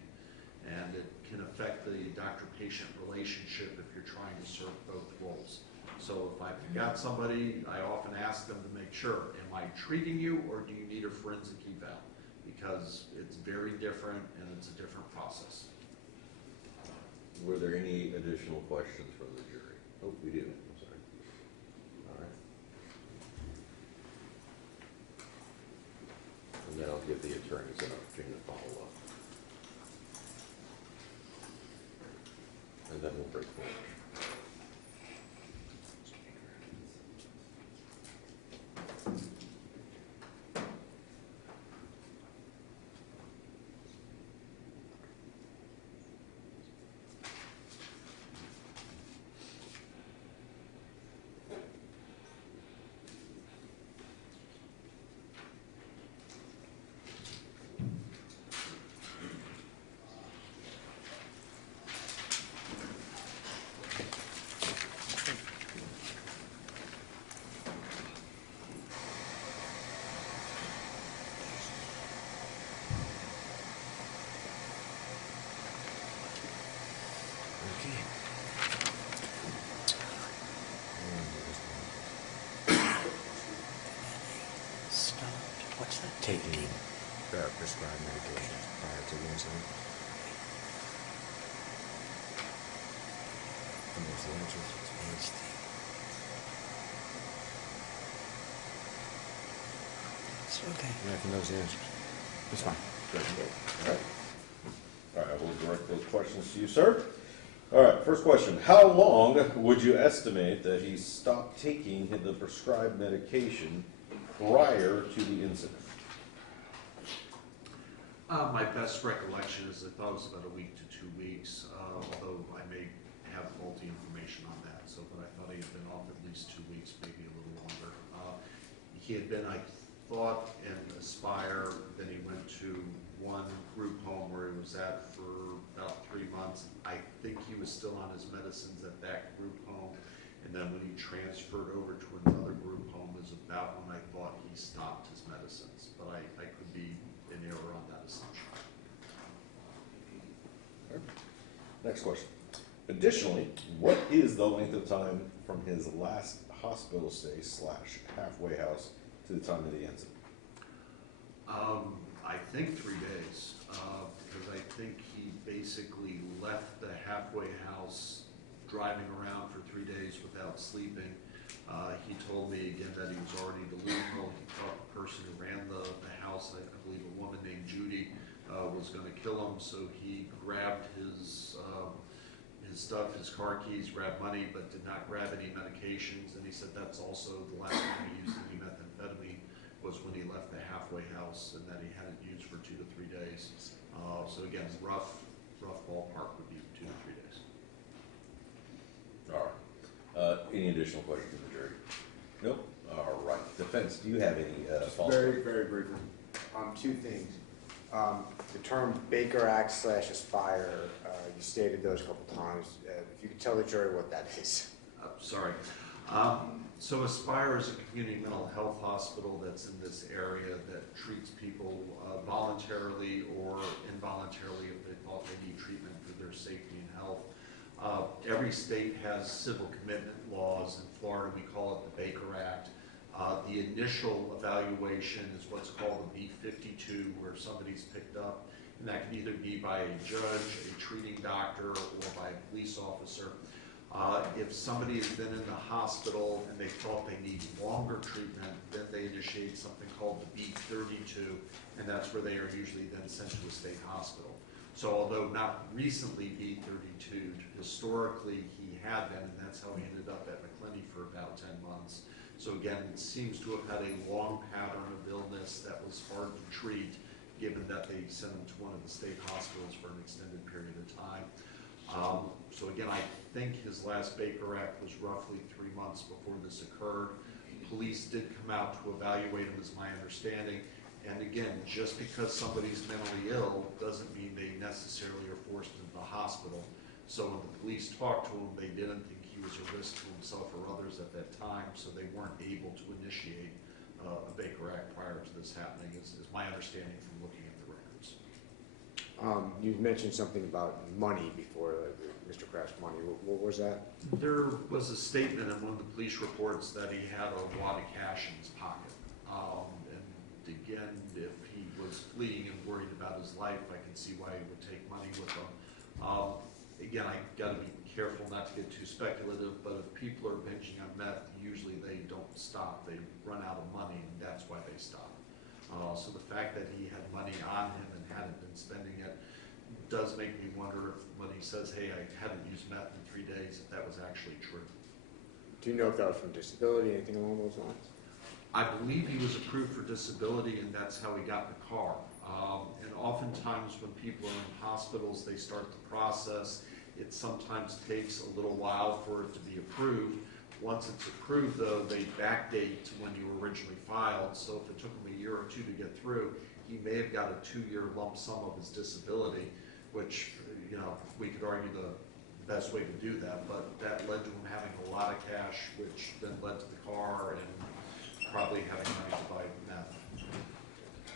And it can affect the doctor-patient relationship if you're trying to serve both roles. So if I've got somebody, I often ask them to make sure, am I treating you or do you need a forensic eval? Because it's very different and it's a different process. Were there any additional questions from the jury? Oh, we do. I'm sorry. All right. And then I'll give the attorneys an opportunity to follow up. And then we'll break for lunch. taking prescribed medications prior to the incident? And those are the answers. It's okay. Yeah, I can know the answers. It's fine. Good. All right. All right, I will direct those questions to you, sir. All right, first question. How long would you estimate that he stopped taking the prescribed medication prior to the incident? My best recollection is I thought it was about a week to 2 weeks, although I may have faulty information on that. So, but I thought he had been off at least 2 weeks, maybe a little longer. He had been, I thought, in Aspire, then he went to one group home where he was at for about 3 months. I think he was still on his medicines at that group home. And then when he transferred over to another group home is about when I thought he stopped his medicines. But I could be in error on that assumption. Next question. Additionally, what is the length of time from his last hospital stay / halfway house to the time of the incident? I think 3 days, because I think he basically left the halfway house driving around for 3 days without sleeping. He told me again that he was already delusional. He thought the person who ran the house, I believe a woman named Judy, was going to kill him. So he grabbed his stuff, his car keys, grabbed money, but did not grab any medications. And he said that's also the last time he used any methamphetamine was when he left the halfway house, and that he hadn't used for 2 to 3 days. So again, rough ballpark would be 2 to 3 days. All right. Any additional questions from the jury? Nope. All right. Defense, do you have any follow-up? Very, very briefly. 2 things. The term Baker Act / Aspire, you stated those a couple times. If you could tell the jury what that is. Sorry. So Aspire is a community mental health hospital that's in this area that treats people voluntarily or involuntarily if they thought they need treatment for their safety and health. Every state has civil commitment laws. In Florida, we call it the Baker Act. The initial evaluation is what's called a B-52, where somebody's picked up, and that can either be by a judge, a treating doctor, or by a police officer. If somebody has been in the hospital and they thought they need longer treatment, then they initiate something called the B-32, and that's where they are usually then sent to a state hospital. So although not recently B-32, historically he had been, and that's how he ended up at McClinney for about 10 months. So again, it seems to have had a long pattern of illness that was hard to treat, given that they sent him to one of the state hospitals for an extended period of time. So again, I think his last Baker Act was roughly 3 months before this occurred. Police did come out to evaluate him, is my understanding. And again, just because somebody's mentally ill doesn't mean they necessarily are forced into the hospital. So when the police talked to him, they didn't think he was a risk to himself or others at that time, so they weren't able to initiate a Baker Act prior to this happening, is my understanding from looking at the records. You mentioned something about money before, Mr. Kraft's money. What was that? There was a statement in one of the police reports that he had a lot of cash in his pocket. And again, if he was fleeing and worried about his life, I can see why he would take money with him. Again, I got to be careful not to get too speculative, but if people are binging on meth, usually they don't stop. They run out of money, and that's why they stop. So the fact that he had money on him and hadn't been spending it does make me wonder if when he says, hey, I haven't used meth in 3 days, if that was actually true. Do you know if that was from disability, anything along those lines? I believe he was approved for disability, and that's how he got the car. And oftentimes when people are in hospitals, they start the process. It sometimes takes a little while for it to be approved. Once it's approved, though, they backdate to when you were originally filed. So if it took him a year or 2 to get through, he may have got a 2-year lump sum of his disability, which, you know, we could argue the best way to do that, but that led to him having a lot of cash, which then led to the car and probably having money to buy meth.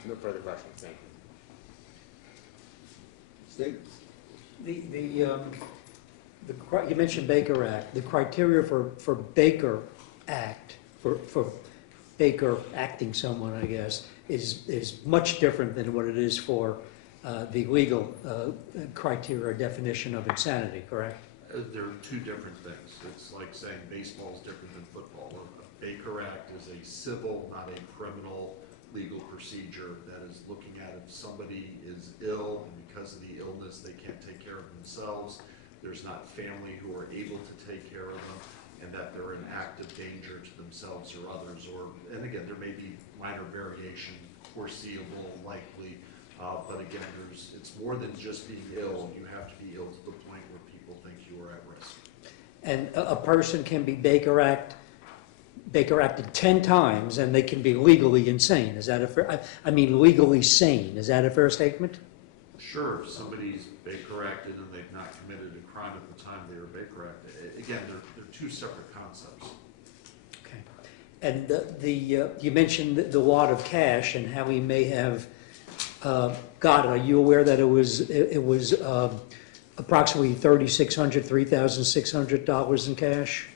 No further questions, thank you. Steve? You mentioned Baker Act. The criteria for Baker Act, for Baker acting someone, I guess, is much different than what it is for the legal criteria or definition of insanity, correct? There are two different things. It's like saying baseball is different than football. A Baker Act is a civil, not a criminal legal procedure that is looking at if somebody is ill and because of the illness they can't take care of themselves, there's not family who are able to take care of them, and that they're in active danger to themselves or others, and again, there may be minor variation, foreseeable, likely, but again, it's more than just being ill. You have to be ill to the point where people think you are at risk. And a person can be Baker acted 10 times, and they can be legally insane. Is that a fair, I mean legally sane, is that a fair statement? Sure, if somebody's Baker acted and they've not committed a crime at the time they were Baker acted. Again, they're two separate concepts. Okay. And you mentioned the wad of cash and how he may have got it. Are you aware that it was approximately $3,600, $3,600 in cash?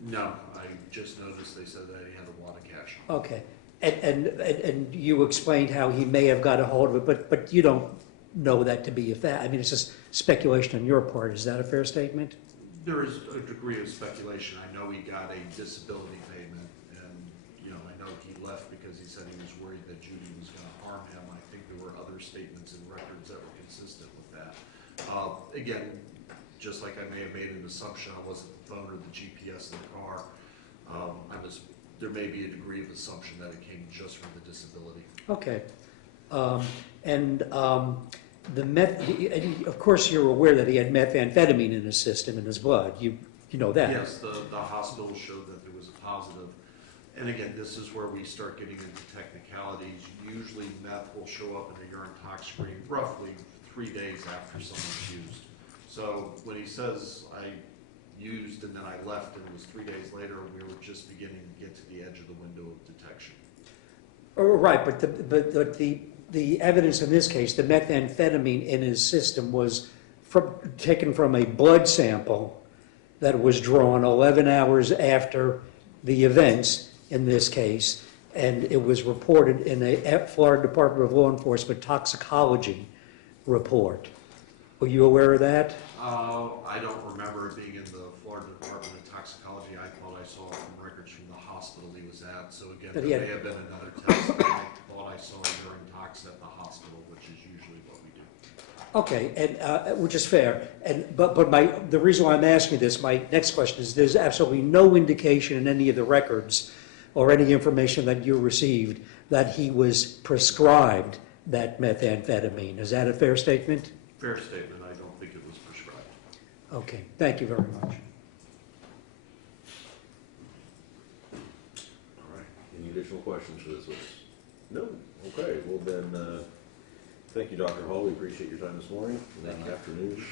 No, I just noticed they said that he had a lot of cash on. Okay. And you explained how he may have got a hold of it, but you don't know that to be a fact. I mean, it's just speculation on your part. Is that a fair statement? There is a degree of speculation. I know he got a disability payment, and I know he left because he said he was worried that Judy was going to harm him. I think there were other statements and records that were consistent with that. Again, just like I may have made an assumption, I wasn't the phone or the GPS in the car. There may be a degree of assumption that it came just from the disability. Okay. Of course, you're aware that he had methamphetamine in his system, in his blood. You know that? Yes, the hospital showed that there was a positive. And again, this is where we start getting into technicalities. Usually meth will show up in a urine tox screen roughly 3 days after someone's used. So when he says, I used and then I left and it was 3 days later, we were just beginning to get to the edge of the window of detection. Oh, right, but the evidence in this case, the methamphetamine in his system was taken from a blood sample that was drawn 11 hours after the events in this case, and it was reported in a Florida Department of Law Enforcement toxicology report. Were you aware of that? I don't remember it being in the Florida Department of Toxicology. I thought I saw it from records from the hospital he was at. So again, But there he may had- have been another test. I thought I saw a urine tox at the hospital, which is usually what we do. Okay, and which is fair. But the reason why I'm asking this, my next question is: there's absolutely no indication in any of the records or any information that you received that he was prescribed that methamphetamine. Is that a fair statement? Fair statement. I don't think it was prescribed. Okay, thank you very much. All right, any additional questions for this witness? No? Okay, well then, thank you, Dr. Hall. We appreciate your time this morning and afternoon.